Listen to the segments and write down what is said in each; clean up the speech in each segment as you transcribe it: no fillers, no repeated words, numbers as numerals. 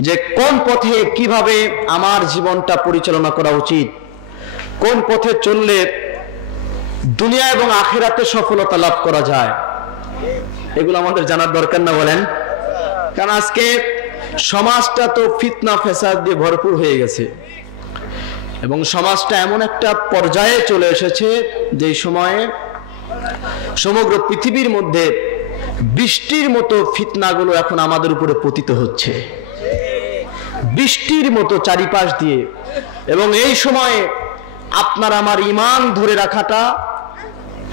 যে কোন পথে কিভাবে আমার জীবনটা পরিচালনা করা উচিত, কোন পথে চললে দুনিয়া এবং আখিরাতে সফলতা লাভ করা যায়, এগুলো আমাদের জানার দরকার না বলেন? কারণ আজকে সমাজটা তো ফিতনা ফেসাদ দিয়ে ভরপুর হয়ে গেছে এবং সমাজটা এমন একটা পর্যায়ে চলে এসেছে যে সময়ে সমগ্র পৃথিবীর মধ্যে বৃষ্টির মতো ফিতনাগুলো এখন আমাদের উপরে পতিত হচ্ছে, বৃষ্টির মতো চারিপাশ দিয়ে। এবং এই সময়ে আপনার আমার ঈমান ধরে রাখাটা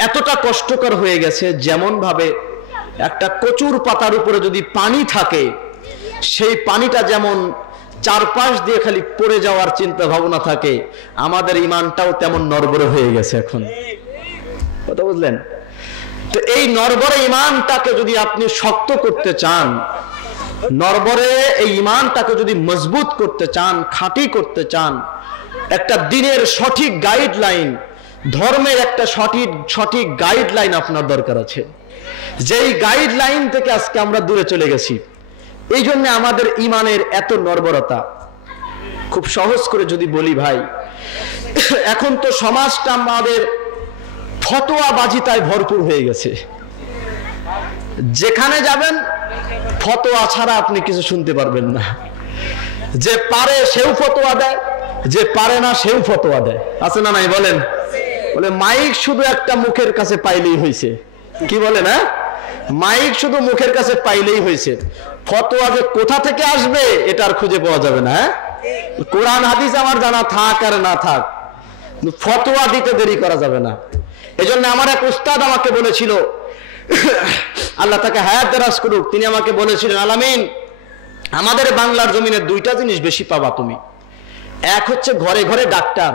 এতটা কষ্টকর হয়ে গেছে, যেমন ভাবে একটা কচুর পাতার উপরে যদি পানি থাকে, সেই পানিটা যেমন চারপাশ দিয়ে খালি পড়ে যাওয়ার চিন্তা ভাবনা থাকে, আমাদের ঈমানটাও তেমন নড়বড়ে হয়ে গেছে এখন। কথা বুঝলেন? তো এই নড়বড়ে ঈমানটাকে যদি আপনি শক্ত করতে চান, নড়বড়ে এই ঈমানটাকে যদি মজবুত করতে চান, খাঁটি করতে চান, একটা দিনের সঠিক গাইডলাইন, ধর্মের একটা সঠিক গাইডলাইন আপনার দরকার আছে। যেই গাইডলাইন থেকে আজকে আমরা দূরে চলে গেছি, এই জন্য আমাদের ঈমানের এত নড়বড়তা। খুব সহজ করে যদি বলি ভাই, এখন তো সমাজটা আমাদের ফতোয়াবাজিতায় ভরপুর হয়ে গেছে। যেখানে যাবেন ফতোয়া ছাড়া আপনি কিছু শুনতে পারবেন না। যে পারে সেও ফতোয়া দেয়, যে পারে না সেও ফতোয়া দেয়, আছে না নাই বলেন? বলে মাইক শুধু একটা মুখের কাছে পাইলেই হয়েছে, কি বলে না? মাইক শুধু মুখের কাছে পাইলেই হয়েছে, ফতোয়া যে কোথা থেকে আসবে এটা আর খুঁজে পাওয়া যাবে না। কোরআন হাদিস আমার জানা থাক আর না থাক, ফতোয়া দিতে দেরি করা যাবে না। এজন্য আমার এক উস্তাদ আমাকে বলেছিল, আল্লাহ তাকে হায়াত দারাজ করুক, তিনি আমাকে বলেছিলেন, আলামিন, আমাদের বাংলার জমিনে দুইটা জিনিস বেশি পাবা তুমি, এক হচ্ছে ঘরে ঘরে ডাক্তার,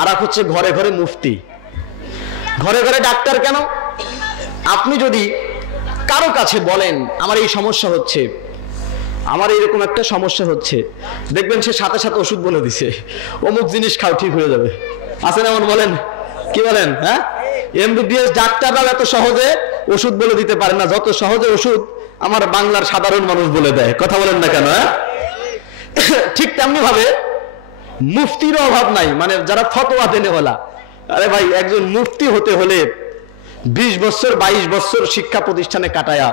আর এক হচ্ছে ঘরে ঘরে মুফতি। ঘরে ঘরে ডাক্তার কেন? আপনি যদি কারো কাছে বলেন আমার এই সমস্যা হচ্ছে, আমার এইরকম একটা সমস্যা হচ্ছে, দেখবেন সে সাথে সাথে ওষুধ বলে দিছে, অমুক জিনিস খাও ঠিক হয়ে যাবে। আছে না? এমন বলেন, কি বলেন? হ্যাঁ, এমবিবিএস ডাক্তাররাও এত সহজে ওষুধ বলে দিতে পারে না যত সহজে ওষুধ আমার বাংলার সাধারণ মানুষ বলে দেয়। কথা বলেন না কেন? হ্যাঁ, ঠিক তেমনি ভাবে মুফতিরও অভাব নাই, মানে যারা ফতোয়া দেনে বলা। আরে ভাই, একজন মুফতি হতে হলে 20 বছর 22 বছর শিক্ষা প্রতিষ্ঠানে কাটায়া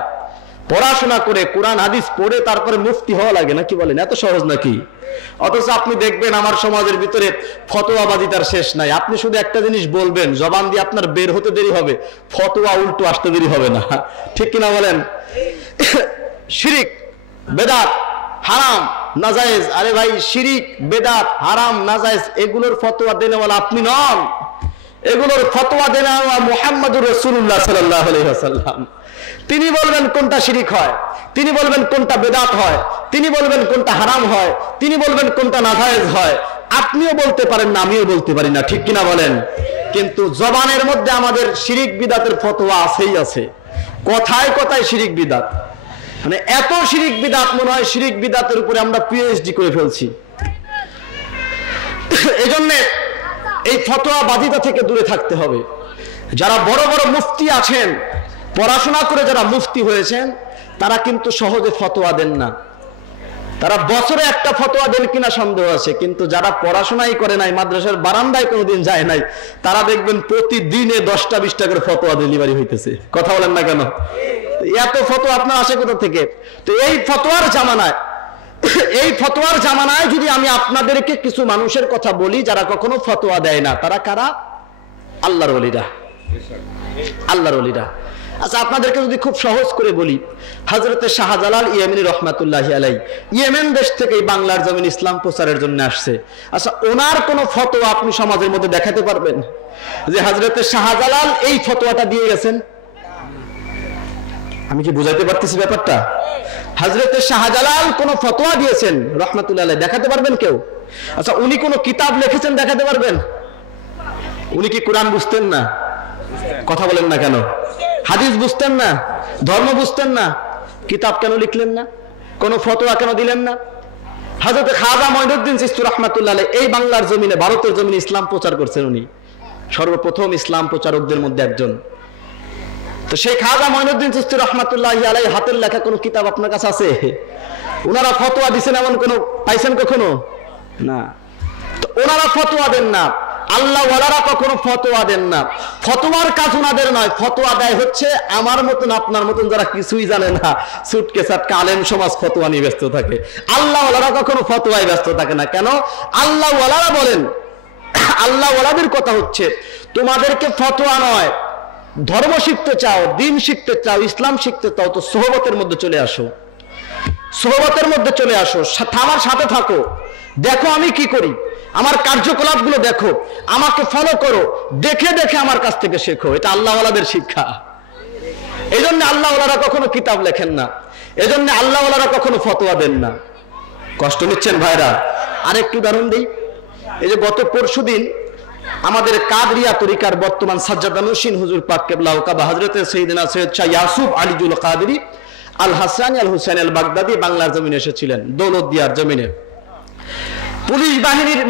পড়াশোনা করে কোরআন হাদিস পড়ে তারপরে মুফতি হওয়া লাগে, না কি বলেন? এত সহজ নাকি? অথচ আপনি দেখবেন আমার সমাজের ভিতরে ফতোয়াবাজিতার শেষ নাই। আপনি শুধু একটা জিনিস বলবেন, জবান দিয়ে আপনার বের হতে দেরি হবে, ফতোয়া উল্টো আসতে দেরি হবে না। ঠিক কিনা বলেন? শিরিক, বেদাত, হারাম, নাজায়েজ। আরে ভাই, শিরিক, বেদাত, হারাম, নাজায়েজ এগুলোর ফতোয়া দেনেওয়ালা আপনি নন, এগুলোর ফতোয়া দেনেওয়ালা মুহাম্মদুর রাসূলুল্লাহ সাল্লাল্লাহু আলাইহি ওয়াসাল্লাম। তিনি বলবেন কোনটা শিরিক হয়, তিনি বলবেন কোনটা বেদাত হয়, তিনি বলবেন কোনটা হারাম হয়, তিনি বলবেন কোনটা নাজায়েজ হয়। আপনিও বলতে পারেন না, আমিও বলতে পারি না, ঠিক কিনা বলেন? কিন্তু জবানের মধ্যে আমাদের শিরিক বিদাতের ফতোয়া আছেই আছে, কথায় কথায় শিরিক বিদাত। মানে এত শিরিক বিদাত, মনে হয় শিরিক বিদাতের উপরে আমরা পিএইচডি করে ফেলছি। এই জন্য এই ফতোয়াবাজিতা থেকে দূরে থাকতে হবে। যারা বড় বড় মুফতি আছেন, পড়াশোনা করে যারা মুফতি হয়েছেন, তারা কিন্তু সহজে ফতোয়া দেন না। তারা বছরে একটা ফতোয়া দেন কিনা সন্দেহ আছে, কিন্তু যারা পড়াশোনাই করে নাই, মাদ্রাসার বারান্দায় কোনোদিন যায় নাই, তারা দেখবেন প্রতিদিনে 10টা 20টা করে ফতোয়া ডেলিভারি হইতেছে। কথা বলেন না কেন? এত ফতোয়া আপনার আসে কোথা থেকে? তো এই ফতোয়ার জামানায় যদি আমি আপনাদেরকে কিছু মানুষের কথা বলি যারা কখনো ফতোয়া দেয় না, তারা কারা? আল্লাহর ওলিরা, আল্লাহর ওলিরা। আচ্ছা, আপনাদেরকে যদি খুব সহজ করে বলি, হযরতে শাহজালাল ইয়েমেনি রহমাতুল্লাহি আলাইহি ইয়েমেন দেশ থেকে বাংলার জমিন ইসলাম প্রচারের জন্য আসছে। আচ্ছা, ওনার কোন ফতোয়া আপনি সমাজের মধ্যে দেখাতে পারবেন যে হযরতে শাহজালাল এই ফতোয়াটা দিয়ে গেছেন? আমি কি বুঝাইতে পারতেছি ব্যাপারটা? হযরতে শাহজালাল কোন ফতোয়া দিয়েছেন রহমাতুল্লাহি আলাইহি, দেখাতে পারবেন কেউ? আচ্ছা, উনি কোন কিতাব লিখেছেন, দেখাতে পারবেন? উনি কি কোরআন বুঝতেন না? কথা বলেন না কেন? হাদিস বুঝতেন না? ধর্ম বুঝতেন না? কিতাব কেন লিখলেন না? কোন ফতোয়া কেন দিলেন না? হযরত খাজা মঈনুদ্দিন চিশতি রাহমাতুল্লাহ আলাইহি এই বাংলার জমিনে, ভারতের জমিনে ইসলাম প্রচার করছেন। উনি সর্বপ্রথম ইসলাম প্রচারকদের মধ্যে একজন। তো সেই খাজা মঈনুদ্দিন চিশতি রহমাতুল্লাহি আলাইহি হাতের লেখা কোনো কিতাব আপনার কাছে আছে? ওনারা ফতোয়া দিছেন এমন কোনো পাইছেন কখনো? না। তো ওনারা ফতোয়া দেন না, আল্লাহ ওয়ালারা কখনো ফতোয়া দেন না। ফতোয়ার কাজ ওনাদের নয়, ফতোয়া দেয় হচ্ছে আমার মতন আপনার মতন যারা কিছুই জানে না, সুটকে সাটকে আলেম সমাজ ফতোয়া নিয়ে ব্যস্ত থাকে। আল্লাহ ওয়ালারা কখনো ফতোয়ায় ব্যস্ত থাকে না। কেন? আল্লাহ ওয়ালারা বলেন, আল্লাহ ওয়ালাদের কথা হচ্ছে তোমাদেরকে ফতোয়া নয়, ধর্ম শিখতে চাও, দিন শিখতে চাও, ইসলাম শিখতে চাও, তো সোহবতের মধ্যে চলে আসো, সোহবতের মধ্যে চলে আসো, আমার সাথে থাকো, দেখো আমি কি করি, আমার কার্যকলাপ গুলো দেখো, আমাকে ফলো করো, দেখে দেখে আমার কাছ থেকে শেখো। এটা আল্লাহ ওয়ালাদের শিক্ষা। এই জন্য আল্লাহ ওয়ালারা কখনো কিতাব লেখেন না, এই জন্য আল্লাহ ওয়ালারা কখনো ফতোয়া দেন না। কষ্ট নিচ্ছেন ভাইরা? আরেকটু উদাহরণ দিই। এই যে গত পরশুদিন আমাদের কাদরিয়া তরিকার বর্তমান সাজ্জাদানুশীন হুজুর পাক কেবলা ও কাবা হযরতে সাইয়েদনা সৈয়দ শাহ ইয়াসুফ আলীজুল কাদরি আল হাসানি আল হুসাইন আল বাগদাদি বাংলার জমিনে এসেছিলেন, দৌলতদিয়ার জমিনে। পুলিশ বাহিনীর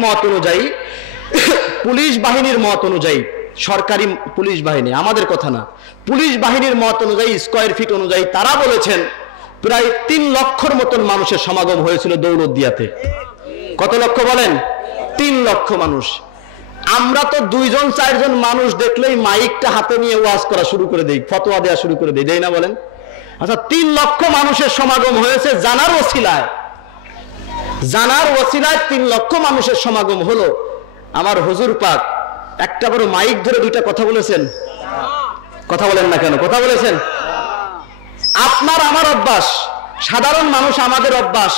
মত অনুযায়ী সরকারি পুলিশ বাহিনী, আমাদের কথা না, পুলিশ বাহিনীর মত অনুযায়ী, স্কয়ার ফিট অনুযায়ী তারা বলেছেন প্রায় 3 লক্ষর মতন মানুষের সমাগম হয়েছিল দৌলতদিয়াতে। কত লক্ষ বলেন? 3 লক্ষ মানুষ। আমরা তো 2-4জন মানুষ দেখলেই মাইকটা হাতে নিয়ে ওয়াজ করা শুরু করে দেই, ফতোয়া দেওয়া শুরু করে দেই, না বলেন? আচ্ছা, 3 লক্ষ মানুষের সমাগম হয়েছে জানার ওসিলায়, 3 লক্ষ মানুষের সমাগম হলো। আমার হুজুর পাক একটা বড় মাইক ধরে 2টা কথা বলেছেন? কথা বলেন না কেন? কথা বলেছেন? আপনার আমার অভ্যাস, সাধারণ মানুষ আমাদের অভ্যাস,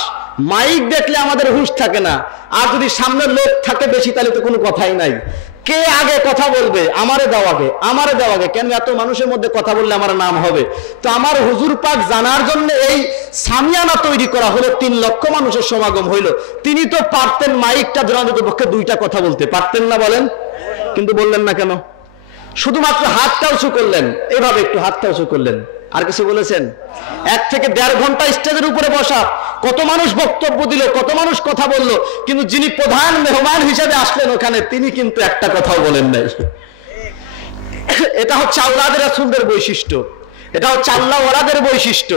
মাইক দেখলে আমাদের হুঁশ থাকে না, আর যদি সামনে লোক থাকে বেশি তাহলে তো কোনো কথাই নাই। কে আগে কথা বলবে? আমারে দাও আগে, আমারে দাও আগে। কেন? এত মানুষের মধ্যে কথা বললে আমার নাম হবে। তো আমার হুজুর পাক জানার জন্য এই সামিয়ানা তৈরি করা হলো, 3 লক্ষ মানুষের সমাগম হইল। তিনি তো পারতেন মাইকটা ধরানোর পক্ষে 2টা কথা বলতে পারতেন না, বলেন? কিন্তু বললেন না কেন? শুধুমাত্র হাতটা উঁচু করলেন, এভাবে একটু হাতটা উঁচু করলেন, আর কিছু বলেছেন? 1 থেকে 1.5 ঘন্টা স্টেজের উপরে বসা, কত মানুষ বক্তব্য দিল, কত মানুষ কথা বলল, কিন্তু যিনি প্রধান মেহমান হিসেবে আসলেন ওখানে, তিনি কিন্তু একটা কথাও বলেন নাই। এটা হচ্ছে আওলাদে রাসূলদের বৈশিষ্ট্য, এটা হচ্ছে আল্লাহ ওয়ালাদের বৈশিষ্ট্য।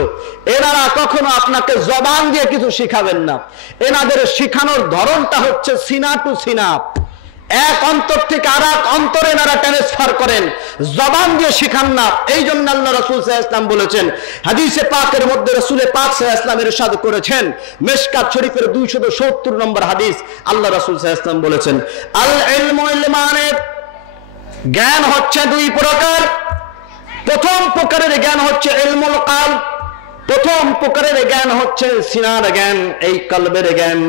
এনারা কখনো আপনাকে জবান দিয়ে কিছু শিখাবেন না, এনাদের শিখানোর ধরনটা হচ্ছে সিনা টু সিনা, এক অন্তর থেকে আর এক অন্তরে এনারা ট্রান্সফার করেন, জবান দিয়ে শিখান না। এই জন্য আল্লাহ রাসূল সাল্লাল্লাহু আলাইহি ওয়াসাল্লাম বলেছেন, হাদিসে পাকের মধ্যে রাসূল পাক সাল্লাল্লাহু আলাইহি ওয়াসাল্লাম ইরশাদ করেছেন, মিশকাত শরীফের 270 নম্বর হাদিস, আল্লাহ রাসূল সাল্লাল্লাহু আলাইহি ওয়াসাল্লাম বলেছেন, আল ইলমু ইলমানে, জ্ঞান হচ্ছে 2 প্রকার। প্রথম প্রকারের জ্ঞান হচ্ছে ইলমুল কলব, প্রথম প্রকারের জ্ঞান হচ্ছে সিনার জ্ঞান, এই কলবের জ্ঞান,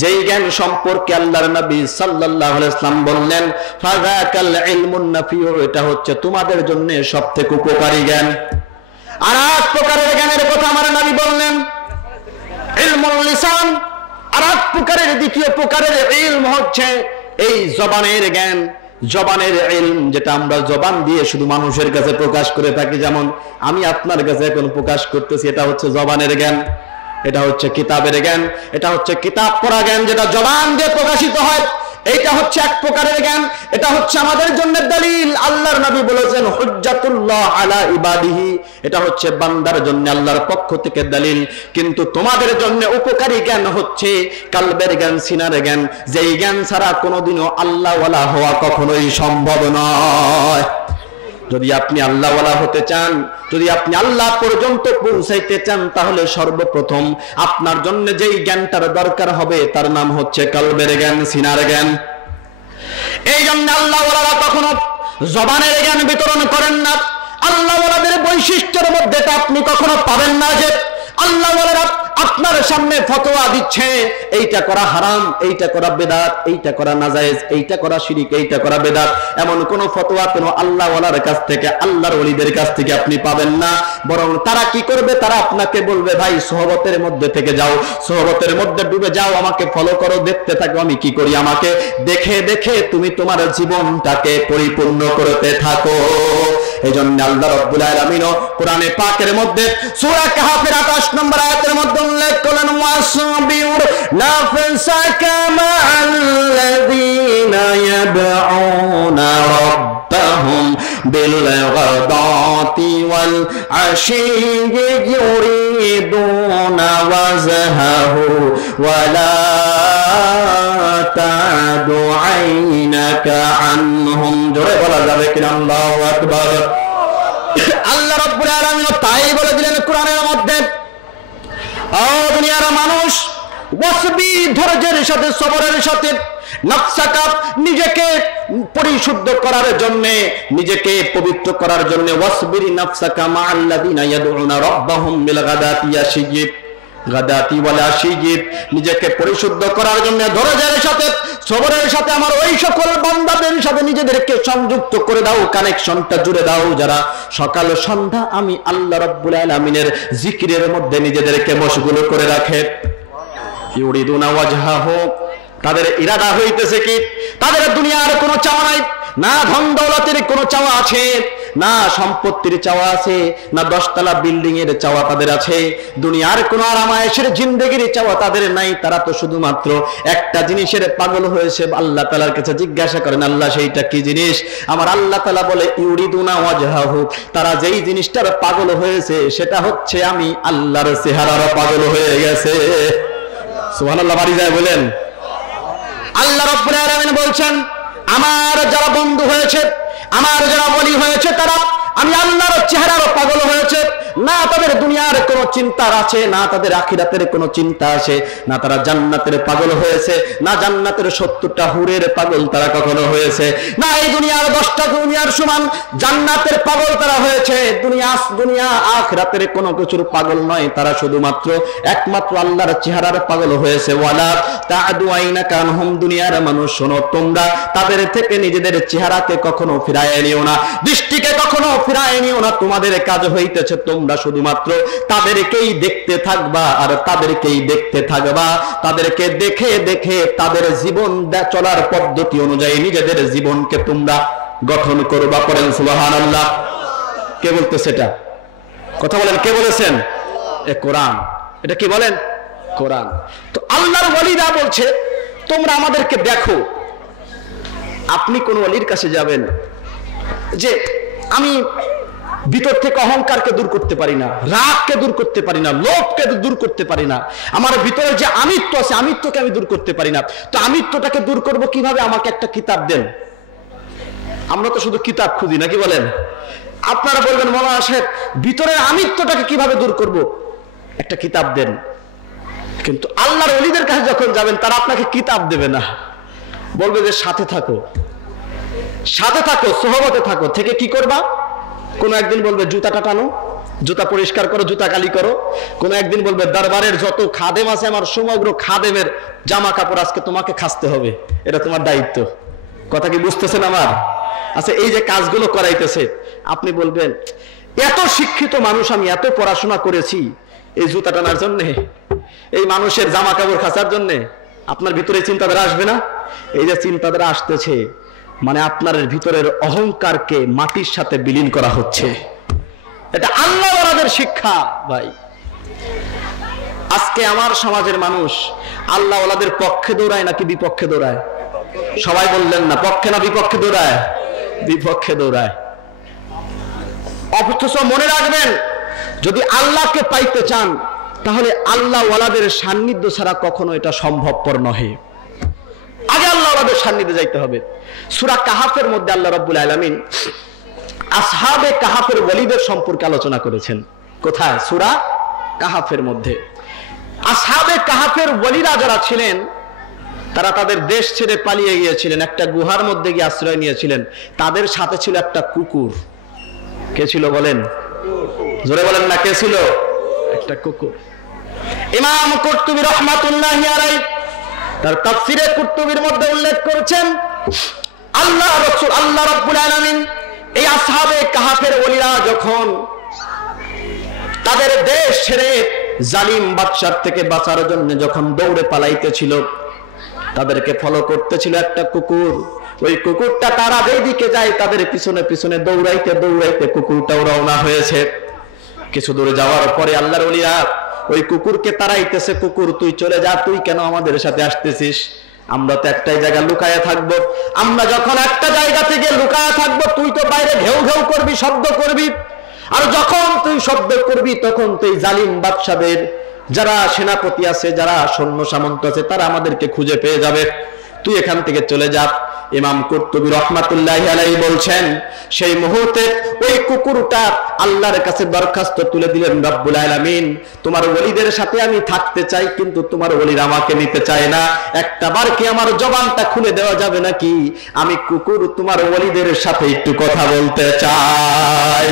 যেই জ্ঞান সম্পর্কে আল্লাহর নবী সাল্লাল্লাহু আলাইহি ওয়াসাল্লাম বললেন, ফাযাকাল ইলমুন নাফিউ, এটা হচ্ছে তোমাদের জন্য সবথেকে উপকারী জ্ঞান। আর এক প্রকারের জ্ঞানের কথা আমার নবী বললেন, ইলমুল লিসান। আর এক প্রকারের, দ্বিতীয় প্রকারের ইলম হচ্ছে এই জবানের জ্ঞান, জবানের ইলম, যেটা আমরা জবান দিয়ে শুধু মানুষের কাছে প্রকাশ করে থাকি, যেমন আমি আপনার কাছে এখন প্রকাশ করতেছি, এটা হচ্ছে জবানের জ্ঞান। এটা হচ্ছে কিতাবের জ্ঞান, এটা হচ্ছে কিতাব পড়া জ্ঞান, যেটা জবান দিয়ে প্রকাশিত হয়। এইটা হচ্ছে এক প্রকারের জ্ঞান, এটা হচ্ছে আমাদের জন্য দলিল। আল্লাহর নবী বলেছেন, হুজ্জাতুল্লাহ আলা ইবাদিহি, এটা হচ্ছে বান্দার জন্য আল্লাহর পক্ষ থেকে দলিল। কিন্তু তোমাদের জন্য উপকারী জ্ঞান হচ্ছে কলবের জ্ঞান, সিনার জ্ঞান, যেই জ্ঞান ছাড়া কোনোদিনও আল্লাহ ওয়ালা হওয়া কখনোই সম্ভব নয়। যদি আপনি আল্লাহ ওয়ালা হতে চান, যদি আপনি আল্লাহ পর্যন্ত পৌঁছাইতে চান, তাহলে সর্বপ্রথম আপনার জন্য যেই জ্ঞানটার দরকার হবে তার নাম হচ্ছে কলবের জ্ঞান, সিনার জ্ঞান। এই জন্য আল্লাহ ওয়ালারা কখনো জবানের জ্ঞান বিতরণ করেন না। আল্লাহ ওয়ালাদের বৈশিষ্ট্যের মধ্যে তা আপনি কখনো পাবেন না যে আল্লাহ ওয়ালারা আপনার সামনে ফতোয়া দিচ্ছে, এইটা করা হারাম, এইটা করা বেদাত, এইটা করা নাজায়েজ, এইটা করা শিরিক, এইটা করা বেদাত। এমন কোন ফতোয়া কোন আল্লাহ ওয়ালার কাছ থেকে, আল্লাহর ওলিদের কাছ থেকে আপনি পাবেন না। বরং তারা কি করবে? তারা আপনাকে বলবে, ভাই সোহবতের মধ্যে থেকে যাও, সোহবতের মধ্যে ডুবে যাও, আমাকে ফলো করো, দেখতে থাকো আমি কি করি, আমাকে দেখে দেখে তুমি তোমার জীবনটাকে পরিপূর্ণ করতে থাকো। এই জন্য আল্লাহ রাব্বুল আলামিন কোরআনে পাকের মধ্যে সূরা কাহফের 28 নম্বর আয়াতের মধ্যে উল্লেখ করলেন, ওয়াসবির নাফসাকা মা'আল্লাযীনা ইয়াদউনা রাব্বাহুম বিল গাদাতি والعشي يريدون وجهه ولا تعد عينك عنهم জোরে বলা যাবে কিনা আল্লাহু আকবার আল্লাহ রাব্বুল আলামিন তাই বলে দিলেন কোরআনের মধ্যে ও দুনিয়ার মানুষ ওয়াসবি ধৈর্যের সাথে সবরের সাথে নফসাকা নিজেকে পরিশুদ্ধ করার জন্য নিজেকে পবিত্র করার জন্য ওয়াসবিরি নফসাকা মাআল্লাযিনা ইয়াদউনা রাব্বাহুম বিল গাদাতি ইয়াশিব গাদাতি ওয়াল আশিব নিজেকে পরিশুদ্ধ করার জন্য ধৈর্যের সাথে সবরের সাথে আমার ওই সকল বান্দাদের সাথে নিজেদেরকে সংযুক্ত করে দাও কানেকশনটা জুড়ে দাও যারা সকাল সন্ধ্যা আমি আল্লাহ রাব্বুল আলামিনের জিকিরের মধ্যে নিজেদেরকে মশগুল করে রাখে ইউরিদুনা ওয়াজহাহু তাদের ইরাদা হইতেছে কি তাদের দুনিয়ার কোনো চাওয়া নাই না ধন দৌলতের কোনো চাওয়া আছে না সম্পত্তির চাওয়া আছে না 10 তলা বিল্ডিং এর চাওয়া তাদের আছে দুনিয়ার কোনো আরামায়েশের জিন্দেগির চাওয়া তাদের নাই তারা তো শুধুমাত্র একটা জিনিসের পাগল হয়েছে আল্লাহ তাআলার কাছে জিজ্ঞাসা করেন আল্লাহ সেইটা কি জিনিস আমার আল্লাহ তাআলা বলে ইউরিদুনা ওয়াজহাহু তারা যেই জিনিসটার পাগল হয়েছে সেটা হচ্ছে আমি আল্লাহর চেহারার পাগল হয়ে গেছে সুবহানাল্লাহ বাড়ি যায় বলেন আল্লাহ রাব্বুল আলামিন বলছেন আমার যারা বন্ধু হয়েছে আমার যারা ওলি হয়েছে তারা আমি আল্লাহর চেহারার পাগল হয়েছে না তাদের দুনিয়ার কোনো চিন্তা আছে না তাদের আখিরাতের কোনো চিন্তা আছে না তারা জান্নাতের পাগল হয়েছে না জান্নাতের 70টা হুরের পাগল তারা কখনো হয়েছে না এই দুনিয়ার 10টা দুনিয়ার সমান জান্নাতের পাগল তারা হয়েছে দুনিয়া আখিরাতের কোনো কিছুর পাগল নয় তারা শুধুমাত্র একমাত্র আল্লাহর চেহারার পাগল হয়েছে ওয়ালা তা'দু আইনাকা আনহুম দুনিয়ার মানুষ শোনো তোমরা তাদের থেকে নিজেদের চেহারাকে কখনো ফিরায় নিও না দৃষ্টিকে কখনো ফিরায় নিও না তোমাদের কাজ হইতেছে তোমরা শুধুমাত্র তাদেরকেই দেখতে থাকবা আর তাদেরকেই দেখতে থাকবা তাদেরকে দেখে দেখে তাদের জীবন চলার পদ্ধতি অনুযায়ী নিজেদের জীবনকে তোমরা গঠন করবা পড়েন সুবহানাল্লাহ কে বলতেছে এটা কথা বলেন কে বলেছেন এ কোরআন এটা কি বলেন কোরআন তো আল্লাহর ওলিরা বলছে তোমরা আমাদেরকে দেখো আপনি কোন ওলির কাছে যাবেন যে আমি ভিতর থেকে অহংকারকে দূর করতে পারি না রাগকে দূর করতে পারি না লোভকে দূর করতে পারি না আমার ভিতরে যে আমিত্ব আছে আমিত্বকে আমি দূর করতে পারি না তো আমিত্বটাকে দূর করব কিভাবে আমাকে একটা কিতাব দেন আমরা তো শুধু কিতাব খুঁজি নাকি বলেন আপনারা বলবেন মাওলানা সাহেব ভিতরের আমিত্বটাকে কিভাবে দূর করব একটা কিতাব দেন কিন্তু আল্লাহর ওলিদের কাছে যখন যাবেন তারা আপনাকে কিতাব দেবে না বলবে যে সাথে থাকো সোহবতে থাকো থেকে কি করবা কোন একদিন বলবে জুতাটা টানো জুতা পরিষ্কার করো জুতা কালি করো কোন একদিন বলবে দরবারের যত খাদেম আছে আমার সমগ্র খাদেমের জামা কাপড় আজকে তোমাকে খাসতে হবে এটা তোমার দায়িত্ব কথা কি বুঝতেছেন আমার আচ্ছা এই যে কাজগুলো করাইতেছে আপনি বলবেন এত শিক্ষিত মানুষ আমি এত পড়াশোনা করেছি এই জুতা টানার জন্য এই মানুষের জামা কাপড় খাসার জন্য আপনার ভিতরে চিন্তাধারা আসবে না এই যে চিন্তাধারা আসতেছে মানে আপনার ভিতরের অহংকারকে মাটির সাথে বিলীন করা হচ্ছে এটা আল্লাহ ওয়ালাদের শিক্ষা ভাই আজকে আমার সমাজের মানুষ আল্লাহ ওয়ালাদের পক্ষে দৌড়ায় নাকি বিপক্ষে দৌড়ায় সবাই বললেন না পক্ষে না বিপক্ষে দৌড়ায় বিপক্ষে দৌড়ায় অথচ মনে রাখবেন যদি আল্লাহকে পাইতে চান তাহলে আল্লাহ ওয়ালাদের সান্নিধ্য ছাড়া কখনো এটা সম্ভবপর নহে আগে আল্লাহ ওয়ালাদের সান্নিধ্যে যাইতে হবে সূরা কাহাফের মধ্যে আল্লাহ রাব্বুল আলামিন আসহাবে কাহাফের ওলিদের সম্পর্কে আলোচনা করেছেন কোথায় সূরা কাহাফের মধ্যে আসহাবে কাহাফের ওলিরা যারা ছিলেন তারা তাদের দেশ ছেড়ে পালিয়ে গিয়েছিলেন একটা গুহার মধ্যে গিয়ে আশ্রয় নিয়েছিলেন তাদের সাথে ছিল একটা কুকুর কে ছিল বলেন জোরে বলেন না কে ছিল একটা কুকুর ইমাম কুরতুবী রাহমাতুল্লাহি আলাইহি তার তাফসীরে কুরতুবীর মধ্যে উল্লেখ করেছেন আল্লাহ রাসূল আল্লাহ রাব্বুল আলামিন এই আসহাবে কাহাফের ওলিরা যখন তাদের দেশ ছেড়ে জালিম বাদশার থেকে বাঁচার জন্য যখন দৌড়ে পালাইতেছিল তাদেরকে ফলো করতেছিল একটা কুকুর ওই কুকুরটা তারা যেদিকে যায় তাদের পিছনে পিছনে দৌড়াইতে দৌড়াইতে কুকুরটাও রওনা হয়েছে কিছু দূরে যাওয়ার পরে আল্লাহর ওলিরা ওই কুকুরকে তাড়াইতেছে কুকুর তুই চলে যা তুই কেন আমাদের সাথে আসতেছিস আমরা তো একটাই জায়গা লুকায়া থাকবো আমরা যখন একটা জায়গা থেকে লুকায়া থাকবো তুই তো বাইরে ঘেউ ঘেউ করবি শব্দ করবি আর যখন তুই শব্দ করবি তখন তুই জালিম বাদশাদের যারা সেনাপতি আছে, যারা সৈন্য সামন্ত আছে, তারা আমাদেরকে খুঁজে পেয়ে যাবে, তুই এখান থেকে চলে যা। ইমাম কুরতুবী রাহমাতুল্লাহি আলাইহি বলছেন, সেই মুহূর্তে ওই কুকুরটা আল্লাহর কাছে দরখাস্ত তুলে দিলেন, রব্বুল আলামিন, তোমার ওলিদের সাথে আমি থাকতে চাই, কিন্তু তোমার ওলিরা আমাকে নিতে চায় না, একটাবার কি আমার জবানটা খুলে দেওয়া যাবে নাকি? আমি কুকুর তোমার ওলিদের সাথে একটু কথা বলতে চাই।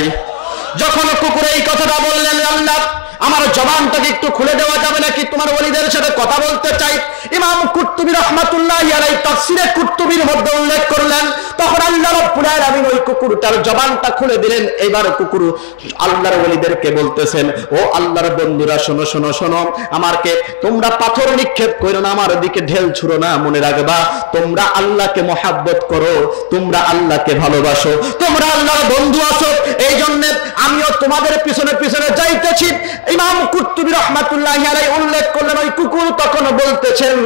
যখন কুকুর এই কথাটা বললেন, আল্লাহ আমার জবানটাকে একটু খুলে দেওয়া যাবে নাকি, তোমার ওলিদের সাথে কথা বলতে চাই, ইমাম কুরতুবী রাহমাতুল্লাহি আলাইহি তাফসীরে কুরতুবীর মধ্যে উল্লেখ করলেন, তখন আল্লাহ রাব্বুল আলামিন ওই কুকুরটার জবানটা খুলে দিলেন। এবার কুকুর আল্লাহর ওলিদেরকে বলতেছেন, ও আল্লাহর বন্ধুরা, শোনো শোনো শোনো, আমাকে তোমরা পাথর নিক্ষেপ করো না, আমার দিকে ঢেল ছুড়ো না, মনে রাখবা তোমরা আল্লাহকে মহাব্বত করো, তোমরা আল্লাহকে ভালোবাসো, তোমরা আল্লাহর বন্ধু আছো, এই জন্য আমিও তোমাদের পিছনে পিছনে যাইতেছি। ইমাম কুরতুবী রাহমাতুল্লাহি আলাইহি উল্লেখ করলেন, ওই কুকুর তখন বলতেছেন,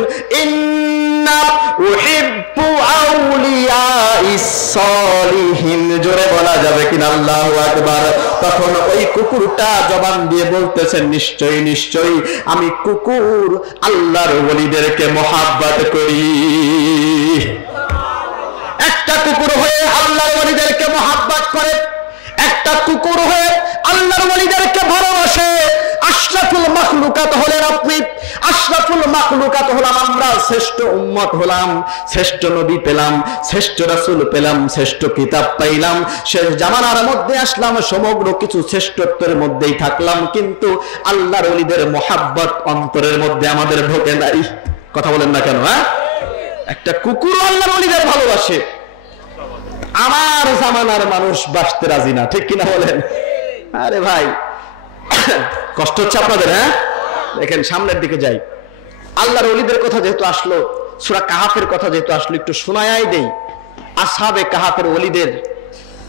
ইন্না উহিব্বু আউলিয়াইস সালিহিন, জোরে বলা যাবে কিনা আল্লাহু আকবার। তখন ওই কুকুরটা জবান দিয়ে বলতেছেন, নিশ্চয়ই নিশ্চয়ই আমি কুকুর আল্লাহর ওলিদেরকে মহাব্বত করি। একটা কুকুর হয়ে আল্লাহর ওলিদেরকে মহাব্বত করে, একটা কুকুর হয়ে আল্লাহর ওলিদেরকে ভালোবাসে। আশরাফুল মাখলুকাত হলেন আপনি, আশরাফুল মাখলুকাত হলাম আমরা, শ্রেষ্ঠ উম্মত হলাম, শ্রেষ্ঠ নবী পেলাম, শ্রেষ্ঠ রাসূল পেলাম, শ্রেষ্ঠ কিতাব পাইলাম, শেষ জামানার মধ্যে আসলাম, সমগ্র কিছু শ্রেষ্ঠত্বের মধ্যেই থাকলাম, কিন্তু আল্লাহর ওলিদের মহাব্বত অন্তরের মধ্যে আমাদের ঢোকে নাই। কথা বলেন না কেন? হ্যাঁ, একটা কুকুর আল্লাহর ওলিদের ভালোবাসে, আমার জামানার মানুষ বাসতে রাজি না, ঠিক কিনা বলেন? আরে ভাই, কষ্ট হচ্ছে আপনাদের? হ্যাঁ, দেখেন সামনের দিকে যাই। আল্লাহর ওলিদের কথা যেহেতু আসলো, সূরা কাহাফের কথা যেহেতু আসলো, একটু শোনায়াই দেই আসহাবে কাহাফের ওলিদের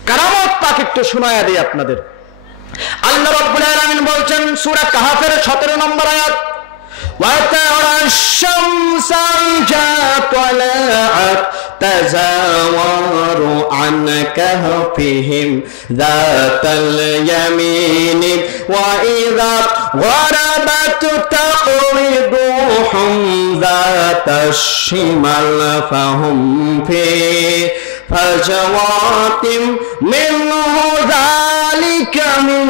কারামত পাক একটু শোনায়া দেই আপনাদের। আল্লাহ রাব্বুল আলামিন বলছেন সূরা কাহাফের 17 নম্বর আয়াত, وترى الشمس إذا طلعت تزاور عن كهفهم ذات اليمين وإذا غربت تقرضهم ذات الشمال فهم في فجوات منه ذلك من